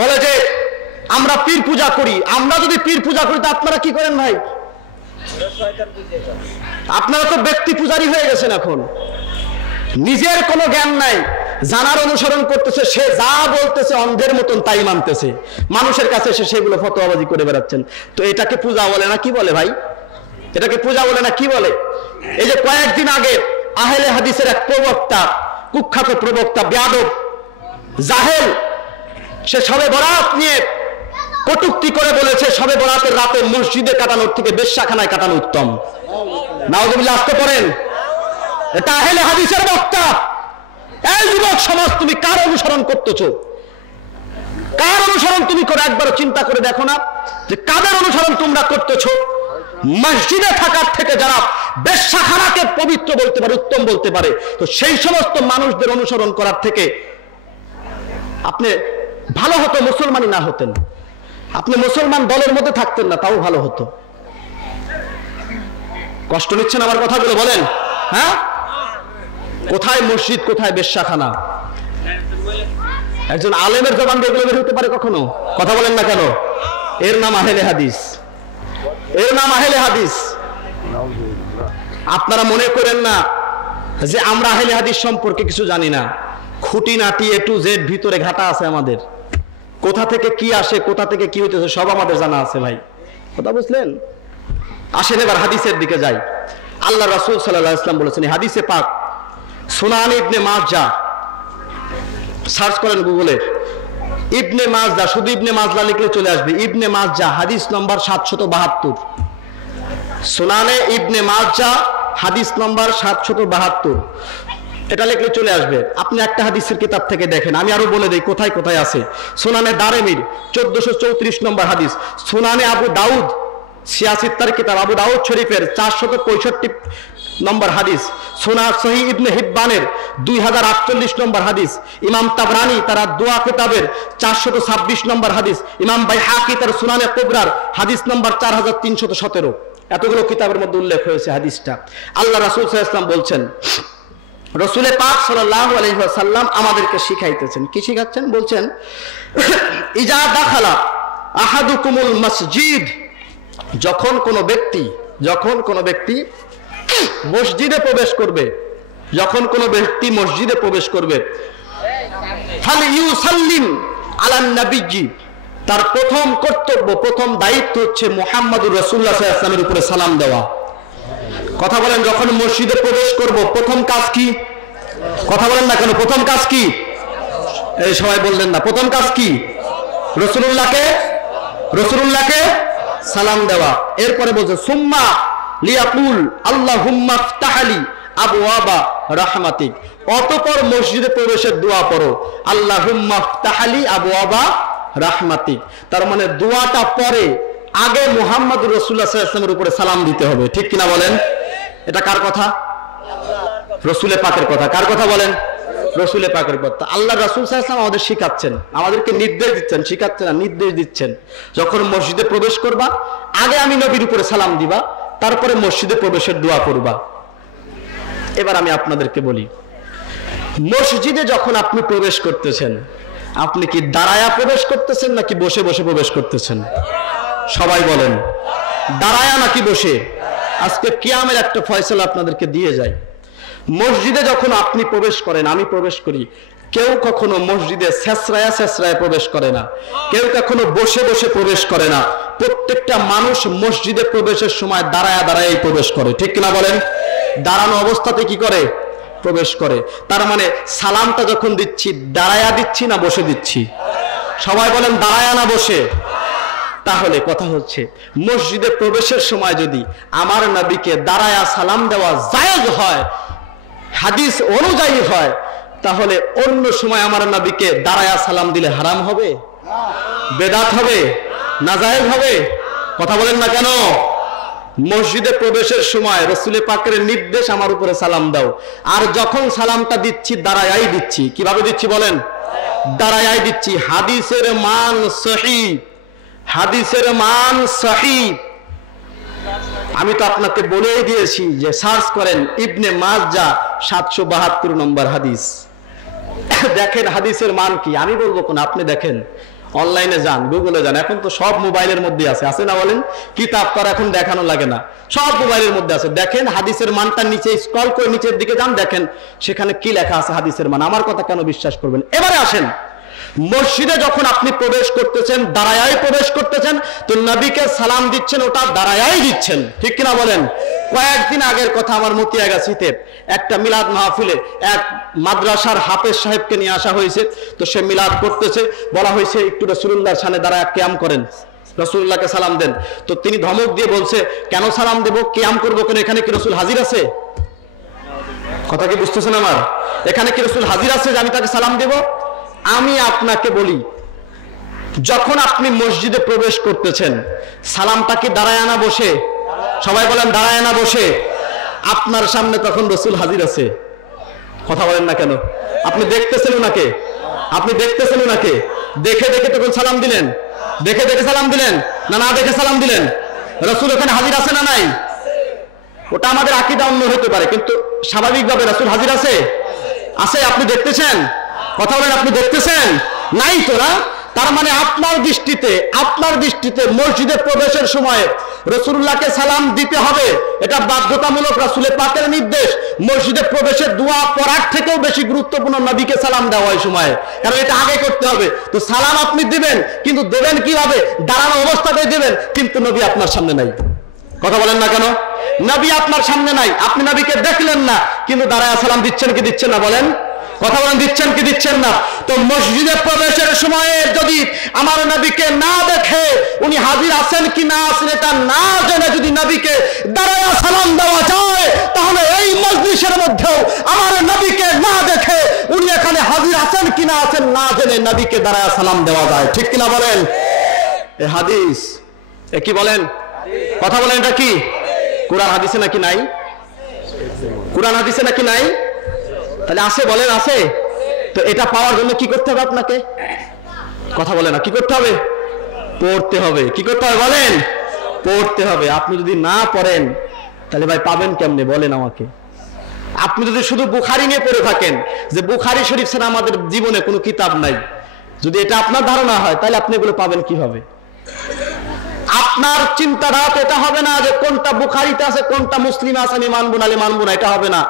বলে যে আমরা পীর পূজা করি, আমরা যদি পীর পূজা করি তো আপনারা কি করেন ভাই? আপনারা তো ব্যক্তি পূজারী হয়ে গেছেন। এখন নিজের কোনো জ্ঞান নাই, জানার অনুসরণ করতেছে, সে যা বলতেছে অন্ধের মতন তাই মানতেছে, মানুষের কাছে এসে সেগুলো ফতোয়াবাজি করে বেড়াচ্ছেন। তো এটাকে পূজা বলে না কি বলে ভাই? এটাকে পূজা বলে না কি বলে? এই যে কয়েকদিন আগে আহলে হাদিসের এক প্রবক্তা, কুখ্যাত প্রবক্তা, বেয়াদব, জাহেল, সে শবে বরাত নিয়ে কটূক্তি করে বলেছে শবে বরাতের রাতে মসজিদে কাটানোর থেকে বেশ্যাখানায় কাটানো উত্তম। নাউযুবিল্লাহ, আসতে পারেন? এটা আহলে হাদিসের বক্তা। এই যুবক সমাজ, তুমি কার অনুসরণ করতেছো? কার অনুসরণ তুমি করে একবার চিন্তা করে দেখো না যে কাদের অনুসরণ তোমরা করতেছো? মসজিদে থাকার থেকে যারা বেশ্যাখানাকে পবিত্র বলতে পারে, উত্তম বলতে পারে, তো সেই সমস্ত মানুষদের অনুসরণ করার থেকে আপনি ভালো হতো মুসলমানই না হতেন, আপনি মুসলমান দলের মধ্যে থাকতেন না, তাও ভালো হতো। কষ্ট নিচ্ছেন আমার কথাগুলো? বলেন, হ্যাঁ? কোথায় মসজিদ, কোথায় বেশ্যাখানা? একজন আলেমের জবান দিয়ে এগুলো বের হতে পারে কখনো? কথা বলেন না কেন? এর নাম আহলে হাদিস, এর নাম আহলে হাদিস। আপনারা মনে করেন না যে আমরা আহলে হাদিস সম্পর্কে কিছু জানি না। খুঁটিনাটি A to Z ভিতরে ঘাটা আছে আমাদের। কোথা থেকে কি আসে, কোথা থেকে কি হইতেছে সব আমাদের জানা আছে ভাই। কথা বুঝলেন? আসেন এবার হাদিসের দিকে যাই। আল্লাহ রাসূল সাল্লাল্লাহু আলাইহি ওয়াসাল্লাম বলেছেন, হাদিসে পাক সুনান ইবনে মাজাহ, সার্চ করেন গুগলে, ইবনে মাজাহ, শুধু ইবনে মাজাহ লিখলে চলে আসবে। ইবনে মাজাহ হাদিস নম্বর 772। সুনানে ইবনে মাজাহ হাদিস নম্বর 772, এটা লিখলে চলে আসবে। আপনি একটা হাদিসের কিতাব থেকে দেখেন, আমি আরো বলে দেই কোথায় কোথায় আছে। সুনানে দারেমির 1434 নম্বর হাদিস, সুনানে আবু দাউদ 86 কিতাব আবু দাউদ শরীফের 465 নম্বর হাদিস, সুনান সহিহ ইবনে হিব্বানের 2048 নম্বর হাদিস, ইমাম তাবরানি তার দোয়া কিতাবের 426 নম্বর হাদিস, ইমাম বাইহাকি তার সুনানে কুবরার হাদিস নম্বর 4317। এতগুলো কিতাবের মধ্যে উল্লেখ হয়েছে হাদিসটা। আল্লাহ রাসূল সাল্লাল্লাহু আলাইহি ওয়াসাল্লাম বলছেন, রাসূলে পাক সাল্লাল্লাহু আলাইহি ওয়াসাল্লাম আমাদেরকে শিখাইতেছেন। কি শিখাচ্ছেন? বলছেন, ইজা দাখালা আহাদুকুমুল মসজিদ, যখন কোনো ব্যক্তি মসজিদে প্রবেশ করবে, যখন কোনো ব্যক্তি মসজিদে প্রবেশ করবে, ফালিইউসাল্লিম আলান নবিয়্যি, তার প্রথম কর্তব্য, প্রথম দায়িত্ব হচ্ছে মুহাম্মদুর রাসূলুল্লাহ সাল্লাল্লাহু আলাইহি ওয়াসাল্লামের উপরে সালাম দেওয়া। কথা বলেন, যখন মসজিদে প্রবেশ করব প্রথম কাজ কি? কথা বলেন না কেন? প্রথম কাজ কি? এই সবাই বললেন না। প্রথম কাজ কি? রাসূলুল্লাহকে সালাম দেওয়া। এরপরে বলছে সুম্মা লিয়াকুল আল্লাহুম্মা ইফতাহলি আবওয়াবা রাহমাতিক, অতঃপর মসজিদে প্রবেশের দোয়া পড়ো, আল্লাহুম্মা ইফতাহলি আবওয়াবা রাহমাতিক। তার মানে দোয়াটা পরে আগে মুহাম্মদুর রাসূলুল্লাহ সাল্লাল্লাহু আলাইহি ওয়াসাল্লামের উপরে সালাম দিতে হবে। ঠিক কিনা বলেন? এটা কার কথা? রাসূলে পাকের কথা। কার কথা বলেন? রাসূলে পাকের কথা। আল্লাহ রাসূল সাল্লাল্লাহু আলাইহি ওয়াসাল্লাম আমাদের শিখাচ্ছেন, আমাদেরকে নির্দেশ দিচ্ছেন, শিখাচ্ছেন না, নির্দেশ দিচ্ছেন। যখন মসজিদে প্রবেশ করবা আগে আমি নবীর উপরে সালাম দিবা, তারপরে মসজিদে প্রবেশের দোয়া করবা। এবার আমি আপনাদেরকে বলি, মসজিদে যখন আপনি প্রবেশ করতেছেন, আপনি কি দাঁড়ায়া প্রবেশ করতেছেন নাকি বসে বসে প্রবেশ করতেছেন? সবাই বলেন, দাঁড়ায়া নাকি বসে? আজকে কিয়ামের একটা ফয়সালা আপনাদেরকে দিয়ে যায়। মসজিদে যখন আপনি প্রবেশ করেন, আমি প্রবেশ করি, কেউ কখনো মসজিদে ছেঁচড়ায়া প্রবেশ করে না, কেউ কখনো বসে বসে প্রবেশ করে না। প্রত্যেকটা মানুষ মসজিদে প্রবেশের সময় দাঁড়ায়া দাঁড়ায় প্রবেশ করে। ঠিক কিনা বলেন? দাঁড়ানো অবস্থাতে কি করে? প্রবেশ করে। তার মানে সালামটা যখন দিচ্ছি দাঁড়ায়া দিচ্ছি না বসে দিচ্ছি? সবাই বলেন, দাঁড়ায়া না বসে? তাহলে কথা হচ্ছে, মসজিদে প্রবেশের সময় যদি আমার নবীকে দাঁড়ায়া সালাম দেওয়া জায়েজ হয়, হাদিস অনুযায়ী হয়, তাহলে অন্য সময় আমার নবীকে দাঁড়ায়া সালাম দিলে হারাম হবে? বেদাত হবে? নাজায়েজ হবে? কথা বলেন না কেন? মসজিদে প্রবেশের সময় রাসূলে পাকের নির্দেশ আমার উপরে সালাম দাও, আর যখন সালামটা দিচ্ছি দাঁড়ায়াই দিচ্ছি। কিভাবে দিচ্ছি বলেন? দাঁড়ায়াই দিচ্ছি। হাদিসের মান সহিহ, হাদিসের মান সহিহ। আমি তো আপনাকে বলেই দিয়েছি যে সার্চ করেন ইবনে মাজাহ 772 নম্বর হাদিস, দেখেন হাদিসের মান কি। আমি বলবো কোন, আপনি দেখেন, অনলাইনে যান, গুগলে যান, এখন তো সব মোবাইলের মধ্যে আছে না বলেন? কিতাব তো এখন দেখানো লাগে না, সব মোবাইলের মধ্যে আছে। দেখেন হাদিসের মানটা নিচে স্ক্রল করে নিচের দিকে যান, দেখেন সেখানে কি লেখা আছে হাদিসের মান। আমার কথা কেন বিশ্বাস করবেন? এবারে আসেন, মসজিদে যখন আপনি প্রবেশ করতেছেন দাঁড়ায়াই প্রবেশ করতেছেন, তো নবীকে সালাম দিচ্ছেন, ওটা দাঁড়ায়াই দিচ্ছেন। ঠিক কিনা বলেন? কয়েকদিন আগের কথা, আমার মতিয়াগাছিতে একটা মিলাদ মাহফিলে এক মাদ্রাসার হাফেজ সাহেবকে নিয়ে আসা হয়েছে। তো সে মিলাদ করতেছে, বলা হয়েছে একটু রাসূলুল্লাহর সামনে দাঁড়ায় কিয়াম করেন, রাসূলুল্লাহকে সালাম দেন। তো তিনি ধমক দিয়ে বলছে, কেন সালাম দেব, কিয়াম করবো কেন, এখানে কি রাসূল হাজির আছে? কথা কি বুঝতেছেন আমার? এখানে কি রাসূল হাজির আছে যে আমি তাকে সালাম দেব? আমি আপনাকে বলি, যখন আপনি মসজিদে প্রবেশ করতেছেন, সালামটা কি দাঁড়ায় না বসে? সবাই বলেন দাঁড়ায় না বসে? আপনার সামনে তখন রাসূল হাজির আছে, কথা বলেন না কেন? আপনি দেখতেছেন ওনাকে, আপনি দেখতেছেন ওনাকে, দেখে দেখে তখন সালাম দিলেন, দেখে দেখে সালাম দিলেন না না দেখে সালাম দিলেন? রাসূল ওখানে হাজির আছে না নাই? ওটা আমাদের আকীদা অন্য হতে পারে, কিন্তু স্বাভাবিকভাবে রাসূল হাজির আছে, আছে। আপনি দেখতেছেন? কথা বলেন, আপনি দেখতেছেন? নাই তো না? তার মানে আপনার দৃষ্টিতে মসজিদে প্রবেশের সময় রাসূলুল্লাহকে সালাম দিতে হবে, এটা বাধ্যতামূলক, রাসূলের পাকের নির্দেশ। মসজিদে প্রবেশের দোয়া পড়ার থেকেও বেশি গুরুত্বপূর্ণ নবীকে সালাম দেওয়া হয় সময়, কারণ এটা আগে করতে হবে। তো সালাম আপনি দিবেন, কিন্তু দেবেন কিভাবে? দাঁড়ানো অবস্থাতেই দিবেন, কিন্তু নবী আপনার সামনে নাই। কথা বলেন না কেন? নবী আপনার সামনে নাই, আপনি নবীকে দেখলেন না, কিন্তু দাঁড়ায় সালাম দিচ্ছেন কি দিচ্ছেন না? বলেন, কথা বলেন, দিচ্ছেন কি দিচ্ছেন না? তো মসজিদে প্রবেশের সময়ে যদি আমার নবীকে না দেখে উনি হাজির আছেন কি না আছেন এটা না জেনে যদি নবীকে দাঁড়ায় সালাম দেওয়া যায়, তাহলে এই মজলিসের মধ্যেও আমার নবীকে না দেখে উনি এখানে হাজির আছেন কি না আছেন না জেনে নবীকে দাঁড়ায় সালাম দেওয়া যায়। ঠিক কিনা বলেন? এ হাদিস, এ কি বলেন? কথা বলেন, এটা কি কোরআন হাদিসে নাকি নাই? কোরআন হাদিসে নাকি নাই? তাহলে আছে, বলেন আছে। তো এটা পাওয়ার জন্য কি করতে হবে আপনাকে? কথা বলে না, কি করতে হবে? পড়তে হবে। কি করতে হবে বলেন? পড়তে হবে। আপনি যদি না পড়েন তাহলে ভাই পাবেন কেমনে বলেন আমাকে? আপনি যদি শুধু বুখারী নিয়ে পড়ে থাকেন যে বুখারী শরীফ ছাড়া আমাদের জীবনে কোনো কিতাব নাই, যদি এটা আপনার ধারণা হয় তাহলে আপনি এগুলো পাবেন কিভাবে? আপনার চিন্তাধারা তো এটা হবে না যে কোনটা বুখারীতে আছে কোনটা মুসলিমে আছে, আমি মানবো না, এটা হবে না।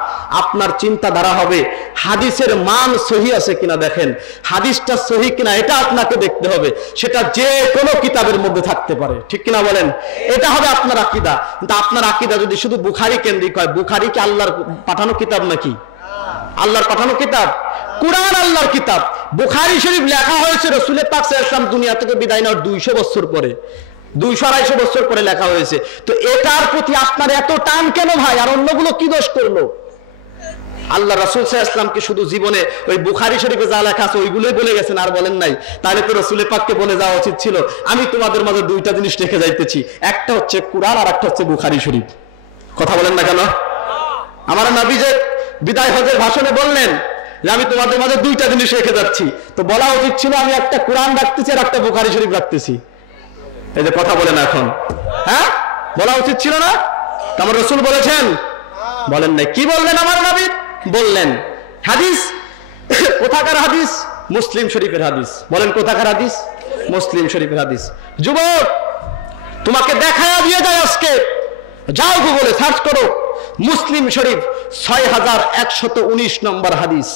আপনার চিন্তাধারা হবে হাদিসের মান সহি আছে কিনা দেখেন, হাদিসটা সহি কিনা এটা আপনাকে দেখতে হবে। সেটা যে কোনো কিতাবের মধ্যে থাকতে পারে, ঠিক কিনা বলেন? এটা হবে আপনার আকীদা। কিন্তু আপনার আকীদা যদি শুধু বুখারী কেন্দ্রিক হয়, বুখারী কি আল্লাহর পাঠানো কিতাব নাকি? আল্লাহর পাঠানো কিতাব? কুরআন আল্লাহর কিতাব। বুখারী শরীফ লেখা হয়েছে রাসূল পাক সাল্লাল্লাহু আলাইহি ওয়াসাল্লাম দুনিয়া থেকে বিদায় নেওয়ার 200 বছর পরে, 200-250 বছর পরে লেখা হয়েছে। তো এটার প্রতি আপনার এত টান কেন ভাই? আর অন্যগুলো কি দোষ করলো? আল্লাহ রাসূল সাল্লাল্লাহু আলাইহি ওয়াসাল্লাম কি শুধু জীবনে ওই বুখারী শরীফে যা লেখা আছে ওইগুলোই বলে গেছেন আর বলেন নাই? তাহলে তো রাসূল পাককে বলে যাওয়া উচিত ছিল, আমি তোমাদের মাঝে দুইটা জিনিস রেখে যাইতেছি, একটা হচ্ছে কুরআন আর একটা হচ্ছে বুখারী শরীফ। কথা বলেন না কেন? আমার নবী যে বিদায় হজের ভাষণে বললেন যে আমি তোমাদের মাঝে দুইটা জিনিস রেখে যাচ্ছি, তো বলা উচিত ছিল আমি একটা কুরআন রাখতেছি আর একটা বুখারী শরীফ রাখতেছি। এই যে কথা বলেন এখন, হ্যাঁ বলা উচিত ছিল না? আমার রাসূল বলেছেন? বলেন নাই। কি বললেন আমার নবী? বললেন হাদিস। কোথাকার হাদিস? মুসলিম শরীফের হাদিস। বলেন কোথাকার হাদিস? মুসলিম শরীফের হাদিস। যুবক, তোমাকে দেখায়া দিয়ে যায় আজকে, যাও গুগলে সার্চ করো মুসলিম শরীফ 6119 নম্বর হাদিস।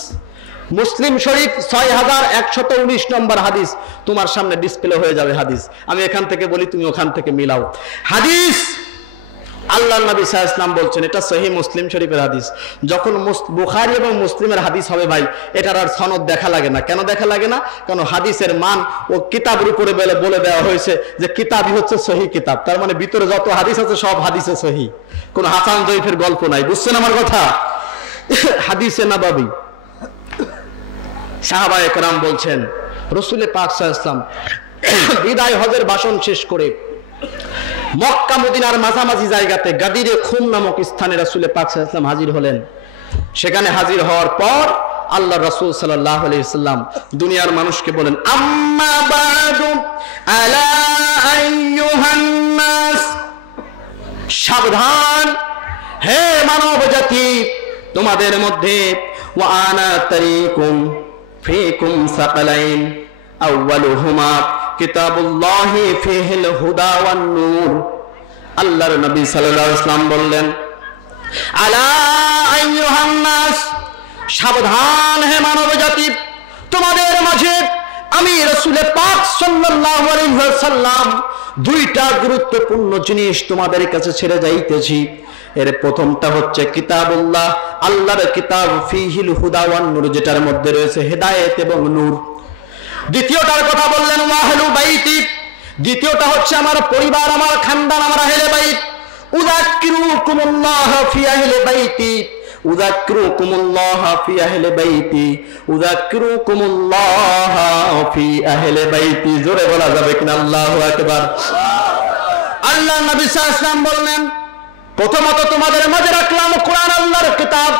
মুসলিম শরীফ 6119 নম্বর হাদিস তোমার সামনে ডিসপ্লে হয়ে যাবে। হাদিস আমি এখান থেকে বলি, তুমি ওখান থেকে মিলাও। হাদিস আল্লাহর নবী সাল্লাল্লাহু আলাইহি ওয়াসাল্লাম বলছেন, এটা সহিহ মুসলিম শরীফের হাদিস। যখন বুখারী এবং মুসলিমের হাদিস হবে ভাই, এটার আর সনদ দেখা লাগে না। কেন দেখা লাগে না? কারণ হাদিসের মান ও কিতাবের উপরে বলে দেওয়া হয়েছে যে কিতাবই হচ্ছে সহিহ কিতাব। তার মানে ভিতরে যত হাদিস আছে সব হাদিসে সহিহ, কোনো হাসান জয়ীফের গল্প নাই। বুঝছেন আমার কথা? হাদিসে নববী। সাহাবায়ে কেরাম বলছেন রাসূল পাক সাল্লাল্লাহু আলাইহি ওয়াসাল্লাম বিদায় হজের ভাষণ শেষ করে মক্কা মদিনার মাঝামাঝি জায়গাতে গাদিরে খুম নামক স্থানে রাসূল পাক সাল্লাল্লাহু আলাইহি ওয়াসাল্লাম হাজির হলেন। সেখানে হাজির হওয়ার পর আল্লাহ রাসূল সাল্লাল্লাহু আলাইহি ওয়াসাল্লাম দুনিয়ার মানুষকে বলেন, আম্মা বাদু আলা আইয়ুহান নাস, সাবধান হে মানব জাতি, তোমাদের মধ্যে ওয়া আনা তারিকুম ফিকুম সাকালাইন আউয়ালুহুমা কিতাবুল্লাহি ফিহিল হুদা ওয়ান নূর। আল্লাহর নবী সাল্লাল্লাহু আলাইহি ওয়াসাল্লাম বললেন, আলা আইয়ুহান নাস, সাবধান হে মানব জাতি, তোমাদের মাঝে আমি রাসূল পাক সাল্লাল্লাহু আলাইহি ওয়াসাল্লাম দুইটা গুরুত্বপূর্ণ জিনিস তোমাদের কাছে ছেড়ে যাইতেছি। এর প্রথমটা হচ্ছে কিতাবুল্লাহ, আল্লাহর কিতাব, ফিহিল হুদা ওয়ান নূর, যেটার মধ্যে রয়েছে হেদায়েত এবং নূর। দ্বিতীয়টার কথা বললেন ওয়াহলু বাইতি, দ্বিতীয়টা হচ্ছে আমার পরিবার, আমার খানদান, আমার আহলে বাইত। উযাক্কিরুকুমুল্লাহ ফি আহলি বাইতি, উযাক্কিরুকুমুল্লাহ ফি আহলি বাইতি, উযাক্কিরুকুমুল্লাহ ফি আহলি বাইতি। জোরে বলা যাবে কিনা আল্লাহু আকবার। আল্লাহ নবী সাল্লাল্লাহু আলাইহি ওয়াসাল্লাম বললেন, প্রথমত তোমাদের মাঝে রাখলাম কোরআন, আল্লাহর কিতাব।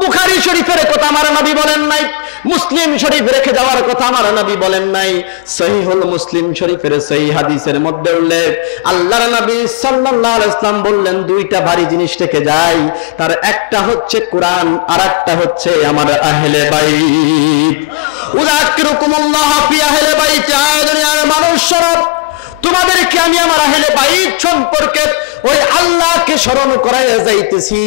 বুখারী শরীফের কথা আমার নবী বলেন নাই, মুসলিম শরীফ রেখে যাওয়ার কথা আমার নবী বলেন নাই। সহিহুল মুসলিম শরীফের সহিহ হাদিসের মধ্যে উল্লেখ, আল্লাহর নবী সাল্লাল্লাহু আলাইহি ওয়াসাল্লাম বললেন, দুইটা ভারী জিনিস রেখে যাই, তার একটা হচ্ছে কোরআন, আর একটা হচ্ছে আমার আহলে বাইত। উযাক্কিরুকুমুল্লাহ ফি আহলি বাইত। দুনিয়ার মানুষ সব তোমাদেরকে আমি আমার আহলে বাইত সম্পর্কে ওই আল্লাহকে স্মরণ করাইয়া যাইতেছি।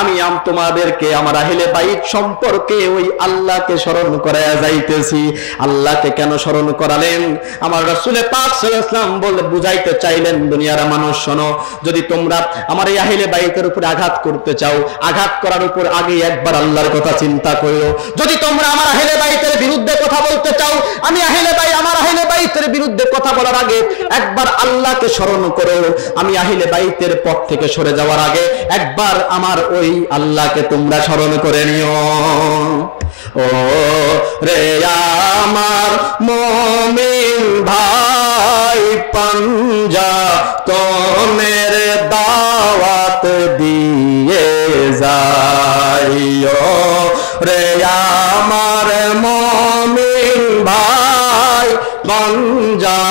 আমি তোমাদেরকে আমার আহলে বাইত সম্পর্কে ওই আল্লাহকে স্মরণ করাইয়া যাইতেছি। আল্লাহকে কেন স্মরণ করালেন? আমার রাসূল পাক সাল্লাল্লাহু আলাইহি ওয়াসাল্লাম বলে বুঝাইতে চাইলেন, দুনিয়ার মানুষ শোনো, যদি তোমরা আমার এই আহলে বাইতের উপর আঘাত করতে চাও, আঘাত করার উপর আগে একবার আল্লাহর কথা চিন্তা করো। যদি তোমরা আমার আহলে বাইতের বিরুদ্ধে কথা বলতে চাও, আমি আমার আহলে বাইতের বিরুদ্ধে কথা বলার আগে একবার আল্লাহকে স্মরণ করো। আমি আহলে বাইতের পথ থেকে সরে যাওয়ার আগে একবার আমার ওই আল্লাহকে তোমরা স্মরণ করে নিও। ও রে আমার মুমিন ভাই, পাঞ্জা তোমের দাওয়াত দিয়ে যাইও রে আমার মুমিন ভাই, পাঞ্জা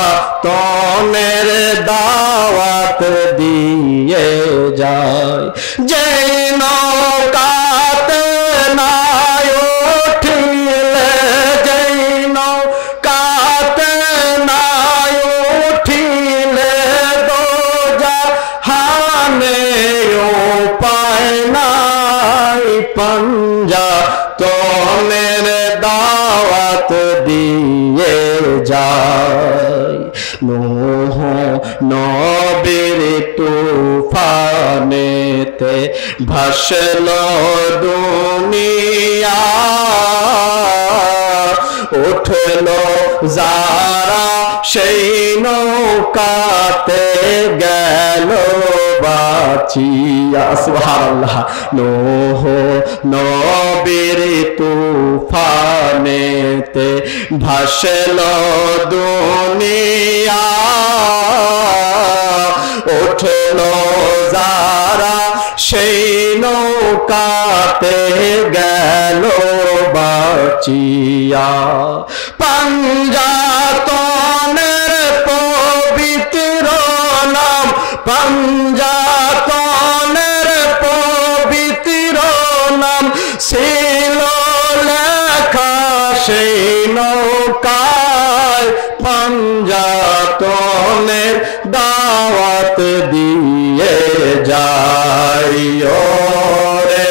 তোমের দাওয়াত দিয়ে যায়। যে নৌকাতে নাই উঠিলে, যে নৌকাতে নাই উঠিলে দোজাহানে উপায় নাই, পাঞ্জা তোমের দাওয়াত দিয়ে যায়। নূহ নবীর তুফানেতে ভাসল দুনিয়া, উঠল যারা সেই নৌকাতে গেল বাঁচিয়া। সুবহানাল্লাহ। নূহ নবীর তুফানেতে ভাসল দুনিয়া, উঠল যারা সেই নৌকাতে গেল বাঁচিয়া। পাঞ্জাতনের পবিত্র নাম, পাঞ্জাতনের পবিত্র নাম ছিল লেখা সেই নৌকায়, পাঞ্জাতনের দাওয়াত দিয়ে যাইও রে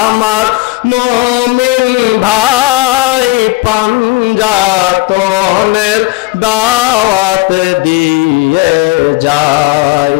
আমার মুমিন ভাই, পাঞ্জাতনের দাওয়াত দিয়ে যাই।